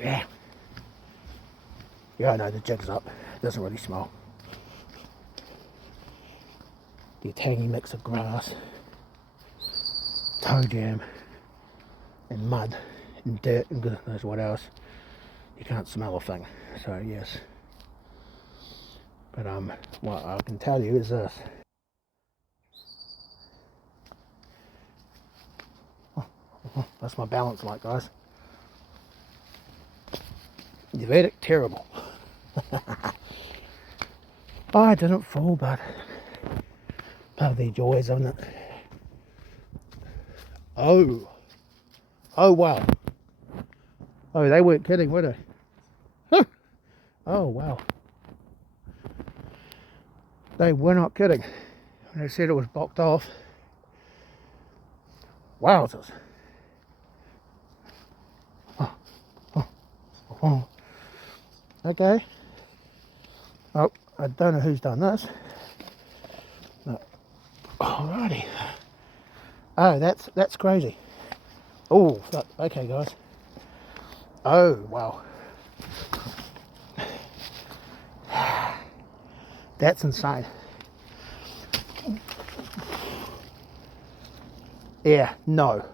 Yeah. Yeah, I know, the jig's up. It doesn't really smell. The tangy mix of grass, toe jam, and mud, and dirt, and goodness knows what else. You can't smell a thing, so yes. But what I can tell you is this. That's my balance light, guys. The verdict, terrible. I didn't fall, but part of their joys, isn't it? Oh wow. Oh, they weren't kidding, were they? Oh wow. They were not kidding when they said it was blocked off. Wowzers. Okay. Oh, I don't know who's done this. No. Alrighty. Oh, that's crazy. Oh, okay, guys. Oh, wow. That's insane. Yeah, no.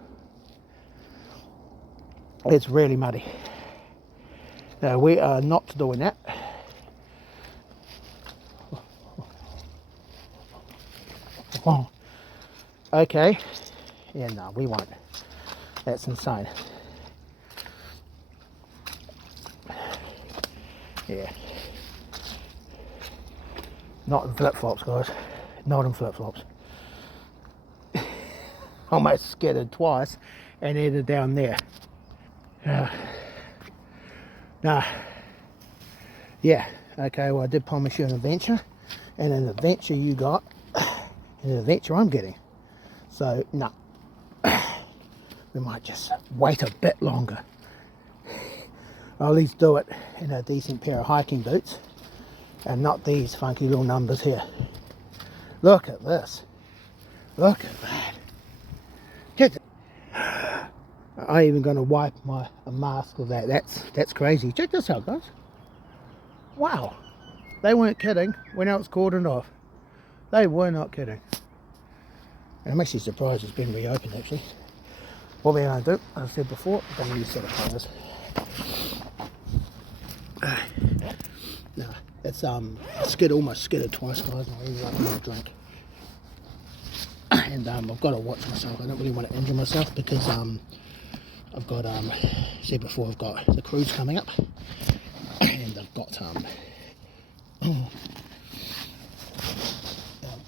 It's really muddy. No, we are not doing that. Okay. Yeah, no, we won't. That's insane. Yeah. Not in flip-flops, guys. Not in flip-flops. Almost skidded twice and ended down there. Nah. Yeah. Okay, well, I did promise you an adventure. And an adventure you got. And an adventure I'm getting. So, no. We might just wait a bit longer. I'll at least do it in a decent pair of hiking boots. And not these funky little numbers here. Look at this. Look at that. I'm even going to wipe a mask with that. That's crazy. Check this out, guys. Wow. They weren't kidding when I was cordoned off. They were not kidding. And I'm actually surprised it's been reopened, actually. What we're going to do, as I said before, we're going to use a set of pliers. No, that's almost skidded twice, guys. And I ended up with a drink. And I've got to watch myself. I don't really want to injure myself because I've got said before, I've got the cruise coming up, and I've got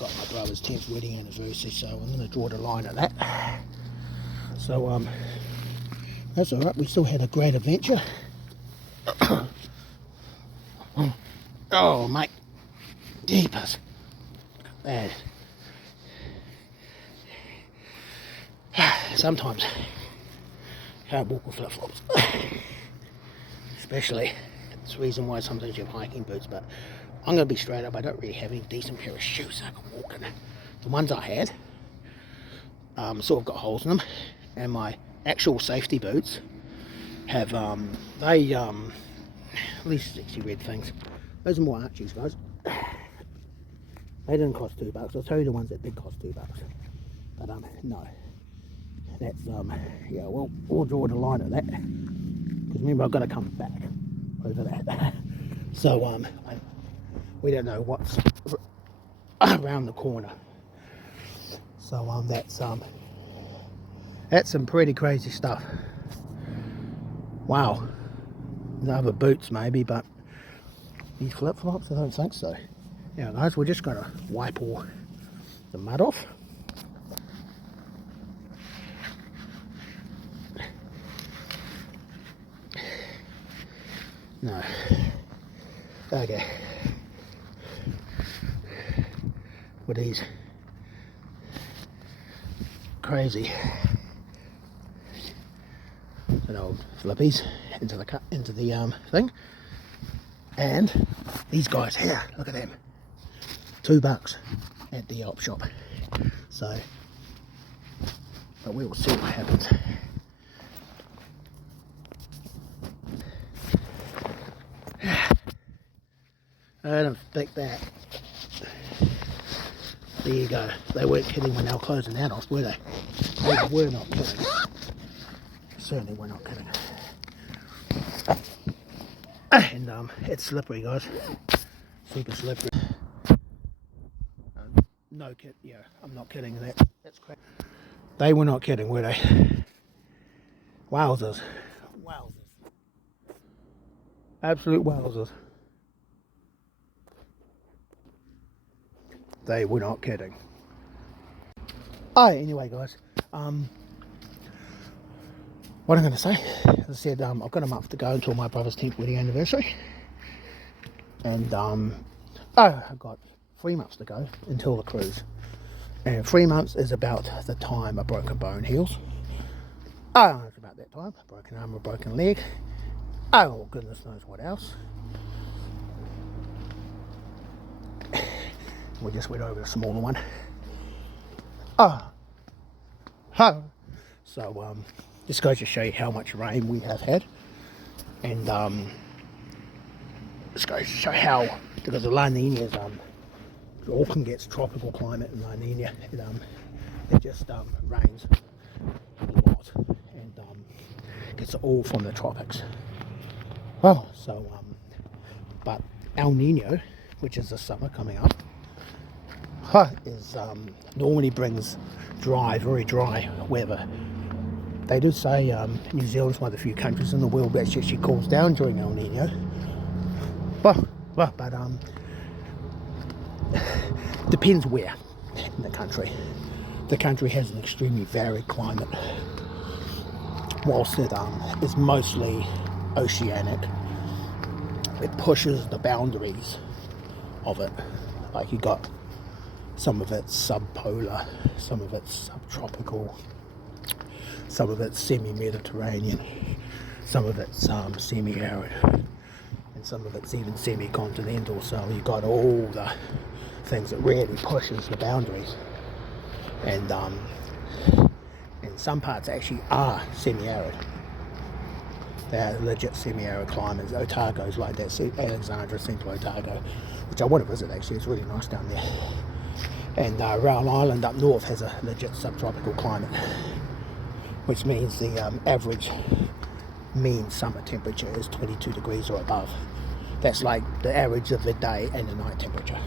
my brother's 10th wedding anniversary, so I'm going to draw the line at that. So that's all right. We still had a great adventure. Oh, mate, deepers. Man. Sometimes you can't walk with flip-flops. Especially, it's the reason why sometimes you have hiking boots, but I'm going to be straight up, I don't really have any decent pair of shoes I can walk in. The ones I had sort of got holes in them, and my actual safety boots have these sexy red things. Those are more Archies, guys. They didn't cost $2. I'll tell you the ones that did cost $2. But no, that's yeah, we'll draw the line at that, because remember I've got to come back over that. So we don't know what's around the corner. So that's some pretty crazy stuff. Wow. The other boots maybe, but these flip-flops, I don't think so. Now guys, we're just going to wipe all the mud off. No. Okay. With these crazy old flippies into the thing, and these guys here, look at them, $2 at the op shop. So, but we will see what happens. I don't think that. There you go. They weren't kidding when they were closing that off, were they? They were not kidding. Certainly we're not kidding. And it's slippery, guys. Super slippery. No kid. Yeah, I'm not kidding. That's crazy. They were not kidding, were they? Wowzers. Wowzers. Absolute wowzers. They were not kidding. Anyway, guys, what I'm going to say, as I said, I've got a month to go until my brother's 10th wedding anniversary, and I've got 3 months to go until the cruise, and 3 months is about the time a broken bone heals. It's about that time, a broken arm, a broken leg, oh goodness knows what else. We just went over the smaller one. So this goes to show you how much rain we have had, and this goes to show how, because of La Nina, Auckland gets tropical climate in La Nina. It just rains a lot, and gets it all from the tropics. Well, so but El Nino, which is the summer coming up, is normally brings dry, very dry weather. They do say New Zealand's one of the few countries in the world that actually cools down during El Nino. But depends where in the country. The country has an extremely varied climate. Whilst it is mostly oceanic, it pushes the boundaries of it. Like you got some of it's subpolar, some of it's subtropical, some of it's semi-Mediterranean, some of it's semi-arid, and some of it's even semi-continental. So you got all the things that really pushes the boundaries, and some parts actually are semi-arid. They're legit semi-arid climates. Otago's like that. Alexandra, Central Otago, which I want to visit actually. It's really nice down there. And Raoul Island up north has a legit subtropical climate, which means the average mean summer temperature is 22 degrees or above. That's like the average of the day and the night temperature.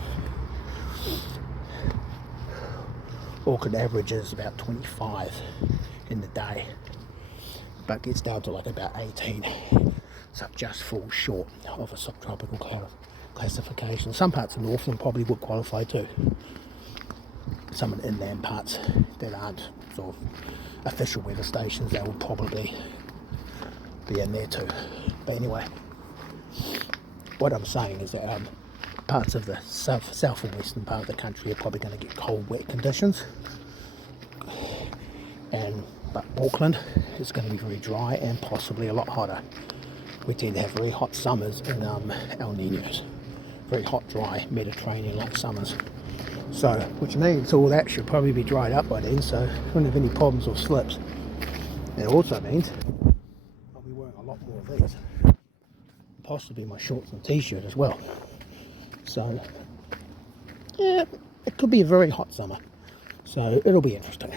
Auckland averages about 25 in the day, but gets down to like about 18, so just falls short of a subtropical classification. Some parts of Northland probably would qualify too. Some of the inland parts that aren't sort of official weather stations, that will probably be in there too. But anyway, what I'm saying is that parts of the south and western part of the country are probably going to get cold, wet conditions, but Auckland is going to be very dry and possibly a lot hotter. We tend to have very hot summers in El Ninos, very hot, dry Mediterranean-like summers. So, which means all that should probably be dried up by then, so I won't have any problems or slips. It also means I'll be wearing a lot more of these, possibly my shorts and t-shirt as well. So, yeah, it could be a very hot summer, so it'll be interesting.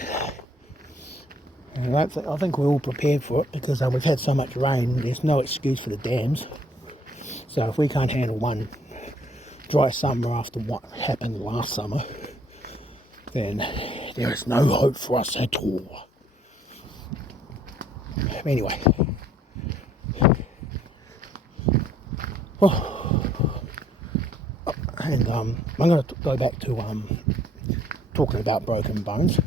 And I think we're all prepared for it, because we've had so much rain, there's no excuse for the dams. So if we can't handle one dry summer after what happened last summer, then there is no hope for us at all. Anyway, and I'm going to go back to talking about broken bones,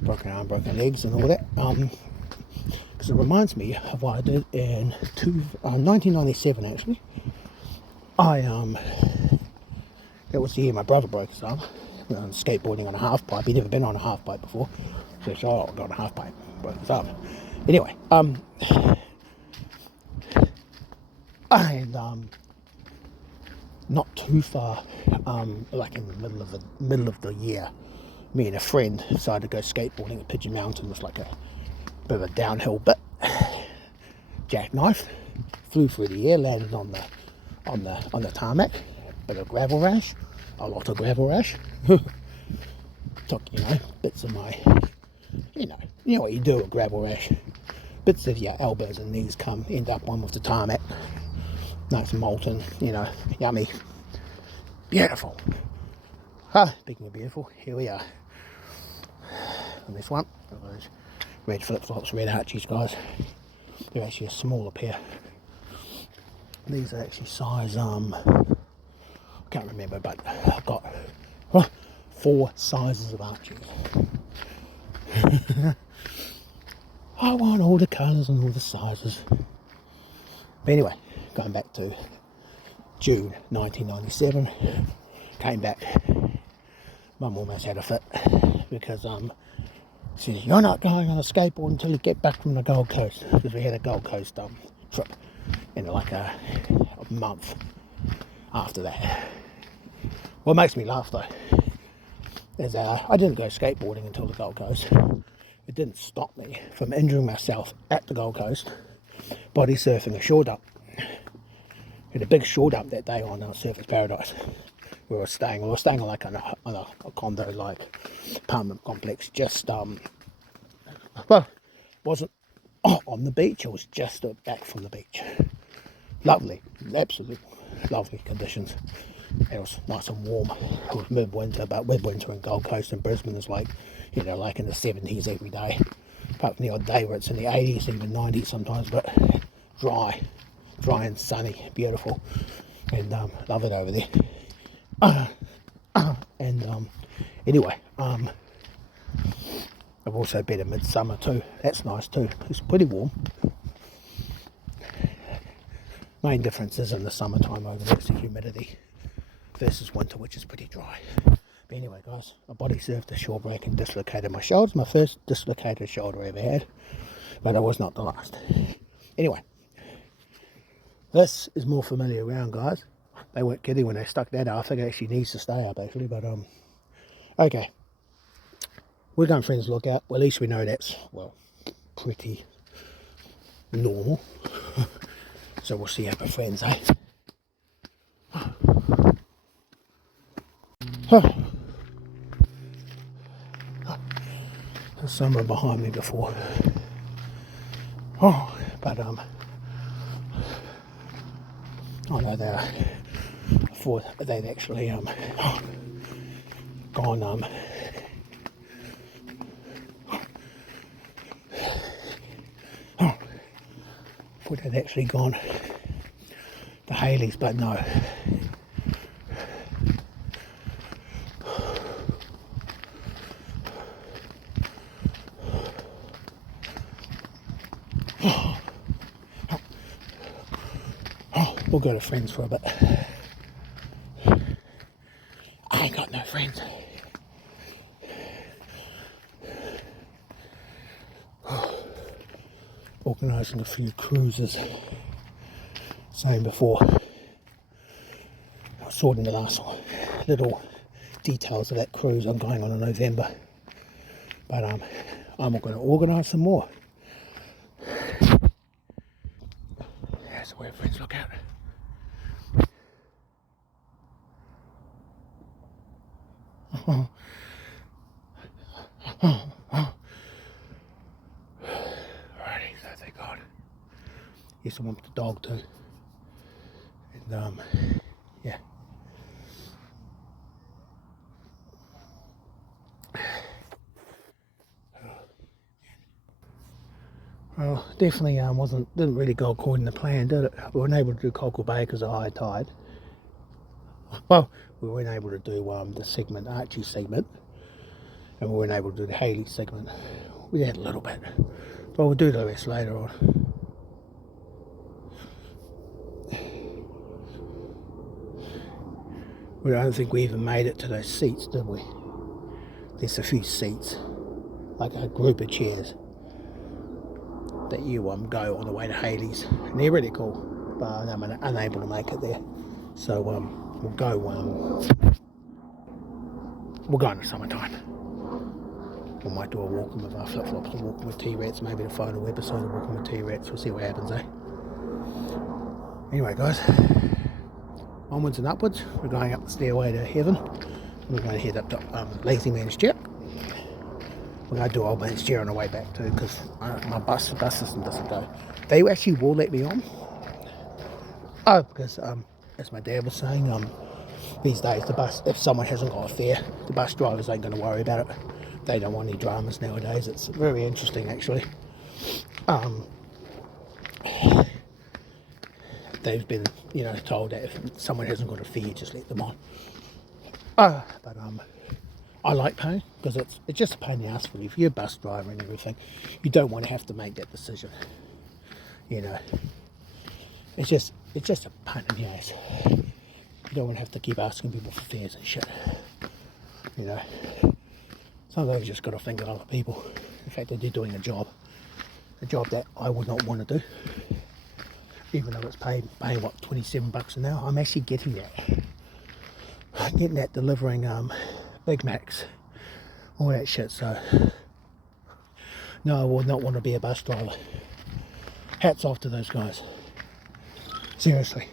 broken arm, broken legs and all that, because it reminds me of what I did in 1997 actually. That was the year my brother broke his arm, skateboarding on a half pipe. He'd never been on a half pipe before, so he said, oh, I got a half pipe, broke his arm. Anyway, and not too far, like in the middle of the year, me and a friend decided to go skateboarding at Pigeon Mountain. It was like a bit of a downhill bit. Jackknife, flew through the air, landed on the tarmac. Bit of gravel rash, a lot of gravel rash. Took, bits of my, you know what you do with gravel rash. Bits of your elbows and knees end up on with the tarmac. Nice molten, yummy, beautiful. Speaking of beautiful, here we are. On this one, those red flip-flops, red Archies, guys. They're actually a smaller pair. These are actually size, I can't remember, but I've got 4 sizes of Archies. I want all the colours and all the sizes. But anyway, going back to June 1997, came back. Mum almost had a fit because she said, you're not going on a skateboard until you get back from the Gold Coast, because we had a Gold Coast trip in like a month after that. What makes me laugh though is I didn't go skateboarding until the Gold Coast. It didn't stop me from injuring myself at the Gold Coast body surfing a shore dump. We had a big shore dump that day on Surfers Paradise. We were staying like on a condo like apartment complex, just wasn't on the beach, it was just back from the beach. Lovely, absolute lovely conditions. It was nice and warm. It was midwinter, but midwinter in Gold Coast and Brisbane is like, like in the 70s every day. Apart from the odd day where it's in the 80s, even 90s sometimes, but dry and sunny, beautiful, and love it over there. Anyway, I've also been in midsummer too. That's nice too. It's pretty warm. Main difference is in the summertime over there, it's the humidity versus winter, which is pretty dry. But anyway, guys, I body surfed a shore break and dislocated my shoulder. My first dislocated shoulder I ever had, but it was not the last. Anyway, this is more familiar ground, guys. They weren't kidding when they stuck that up. I think it actually needs to stay up actually, but okay. We're going Friends Lookout. Well, at least we know that's, well, pretty normal. So we'll see how my friends, eh? There's someone behind me before. But I know before they'd actually gone thought they'd actually gone to Haley's, but no. We'll go to Friends for a bit. I ain't got no friends. Organising a few cruises. Same before. I was sorting the last little details of that cruise I'm going on in November. But I'm going to organise some more. That's the way friends look out. Alrighty, so thank God. Yes, I want the dog too. And yeah. Well, definitely didn't really go according to plan, did it? We weren't able to do Cockle Bay because of high tide. Well, we weren't able to do the segment, Archie segment, and we weren't able to do the Haley segment. We had a little bit, but we'll do the rest later on. I don't think we even made it to those seats, did we? There's a few seats, like a group of chairs that you go on the way to Haley's, and they're really cool, but I'm unable to make it there. So we'll go in the summertime. We might do a walking with our flip-flops, a walking with T Retz, maybe the final episode of walking with T Retz. We'll see what happens, eh? Anyway, guys, onwards and upwards. We're going up the stairway to heaven. We're going to head up to Lazy Man's Chair. We're going to do Old Man's Chair on the way back too, because my bus system doesn't go. They actually will let me on. Oh, because as my dad was saying, these days the bus, if someone hasn't got a fare, the bus drivers ain't going to worry about it. They don't want any dramas nowadays. It's very interesting, actually. They've been, told that if someone hasn't got a fare, just let them on. But I like paying because it's just a pain in the ass for you. If you're a bus driver and everything, you don't want to have to make that decision. It's just a pain in the ass. You don't want to have to keep asking people for fares and shit. Sometimes you just got to think of other people. The fact that they're doing a job that I would not want to do, even though it's paying what, $27 an hour. I'm actually getting that. I'm getting that delivering Big Macs, all that shit. So no, I would not want to be a bus driver. Hats off to those guys. Seriously,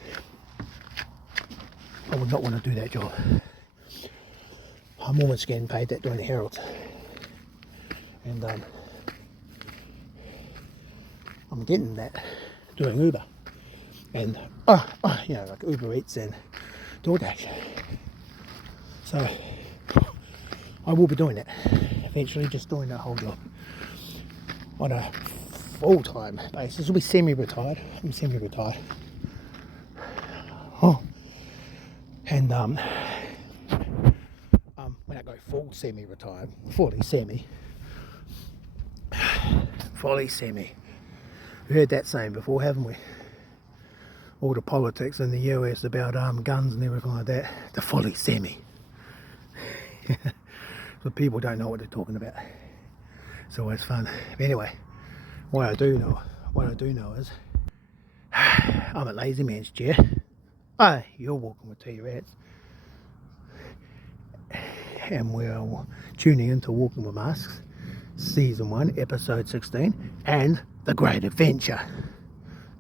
I would not want to do that job. I'm almost getting paid that doing the Heralds, and I'm getting that doing Uber, and like Uber Eats and DoorDash. So I will be doing that eventually, just doing that whole job on a full-time basis. Will be semi-retired. I'm semi-retired. And when I go full semi-retired, fully semi. We heard that saying before, haven't we? All the politics in the US about guns and everything like that. The fully semi. So people don't know what they're talking about. It's always fun. But anyway, what I do know is I'm at Lazy Man's Chair. You're walking with T Retz. And we're tuning into Walking with Masks, Season 1, Episode 16, and The Great Adventure.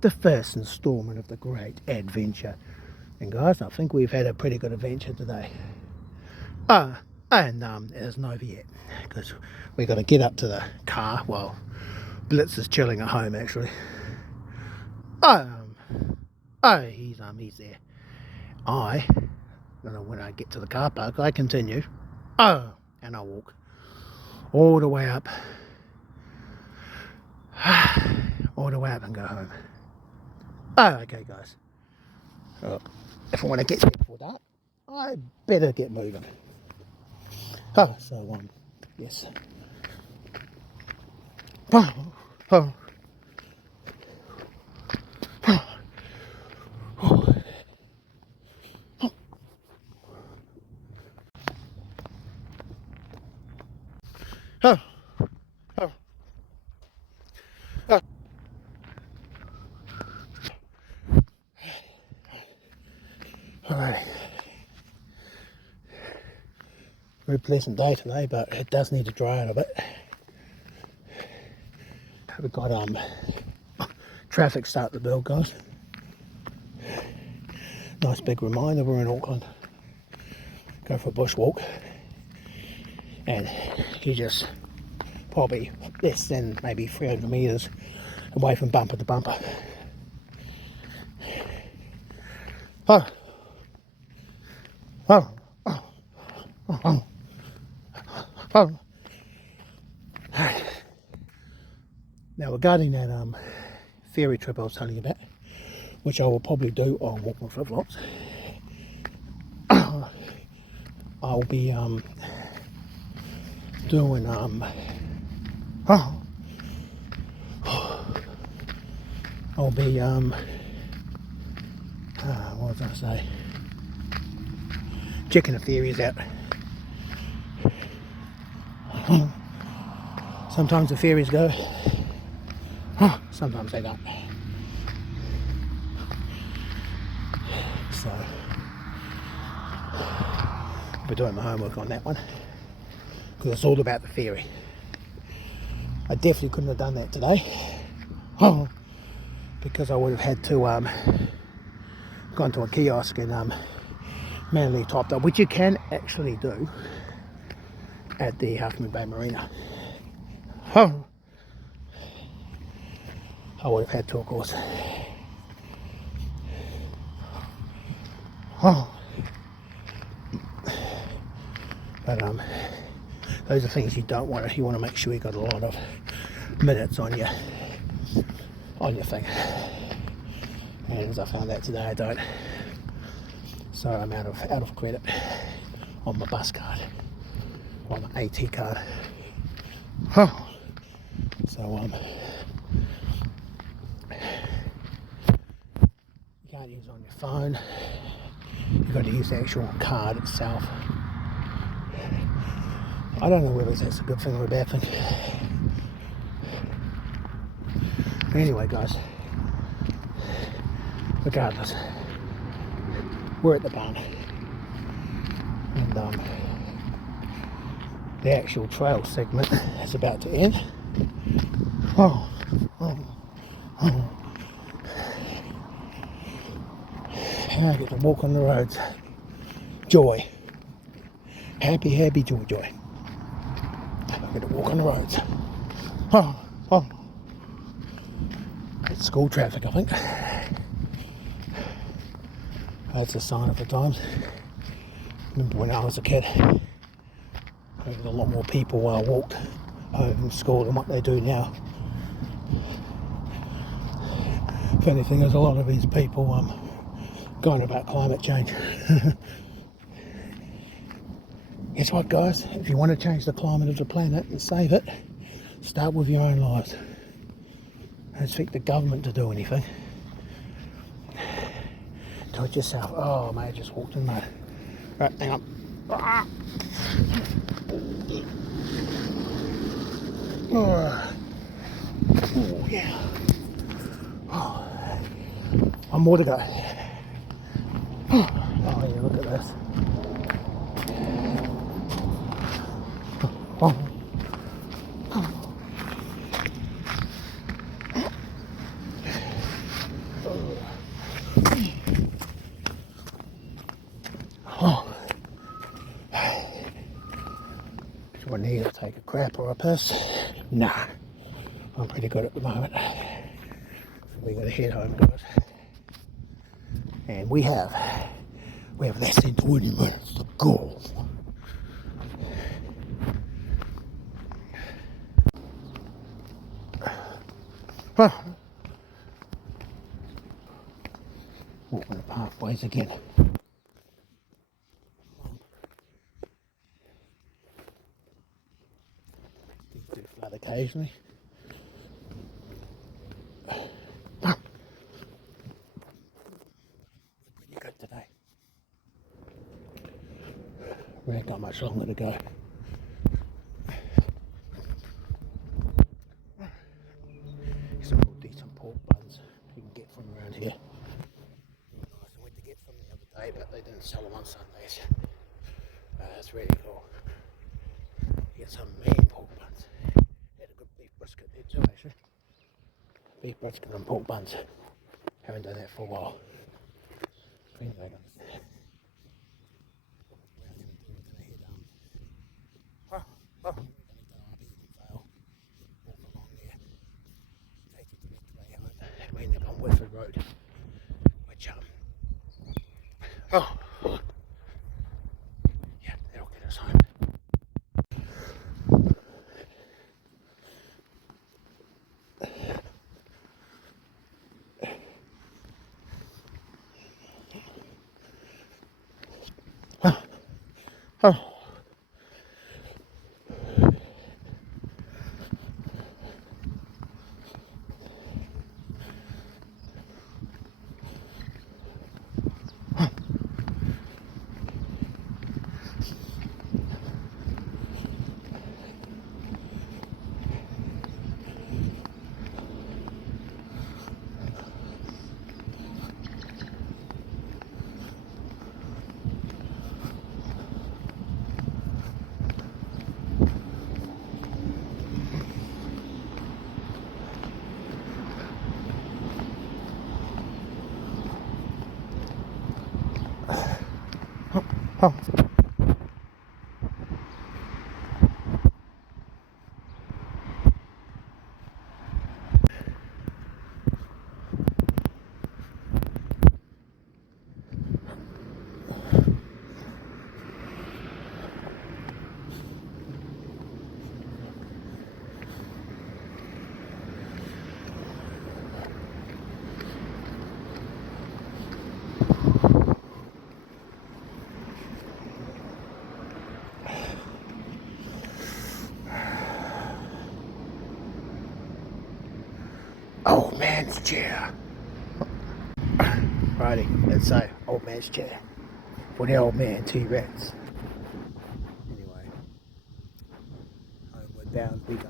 The first installment of The Great Adventure. And guys, I think we've had a pretty good adventure today. And it isn't over yet, because we've got to get up to the car. Well, Blitz is chilling at home, actually. He's there. When I get to the car park, I continue. And I walk all the way up. All the way up and go home. Okay, guys. If I want to get there before dark, I better get moving. Yes. Alright. Very pleasant day today, but it does need to dry out a bit. We've got traffic start to build, guys. Nice big reminder, we're in Auckland. Go for a bushwalk, and you just probably less than maybe 300 metres away from bumper to bumper. Oh. Oh. Oh. Oh. Oh. Now regarding that ferry trip I was telling you about, which I will probably do on Walk My Flip Flops, I'll be doing I'll be what was I say? Checking the ferries out. Sometimes the ferries go, sometimes they don't. So I'll be doing my homework on that one, because it's all about the ferry. I definitely couldn't have done that today, because I would have had to gone to a kiosk and manually topped up, which you can actually do at the Half Moon Bay Marina. I would have had to, of course. But those are things you don't want to. You want to make sure you got a lot of minutes on your thing. And as I found out today, I don't. So I'm out of credit on my bus card, on my AT card. So you can't use it on your phone. You've got to use the actual card itself. I don't know whether that's a good thing or a bad thing. Anyway, guys, regardless, we're at the barn, and the actual trail segment is about to end. And I get to walk on the roads. Joy. Happy, happy, joy, joy. I get to walk on the roads. It's school traffic, I think. That's a sign of the times. Remember when I was a kid, there was a lot more people walked home from school than what they do now. Funny thing is, a lot of these people going about climate change. Guess what, guys? If you want to change the climate of the planet and save it, start with your own lives. Don't expect the government to do anything. Do it yourself. Oh, mate, I just walked in mud. Right, hang on. Oh, yeah. Oh, one more to go. Oh, yeah, look at this. Oh. Do I need to take a crap or a piss? Nah, I'm pretty good at the moment. So we got to head home, guys. And we have less than 20 minutes to go. Walking the pathways again. These do flood occasionally. Pretty good today. We ain't got much longer to go. Some real decent pork buns you can get from around here. Nice. I went to get some the other day, but they didn't sell them on Sundays. That's really cool. Get some mean pork buns. Had a good beef brisket there too, actually. Beef brisket and pork buns. Haven't done that for a while. Anyway, guys. We're going to head we're going to go up Edenvale, walk along there, take the direct way home, and we end up on Whitford Road, which yeah, that'll get us home. Oh. Oh. Old man's chair. Righty, let's say old man's chair for the old man, T Retz. Anyway, homeward bound we go.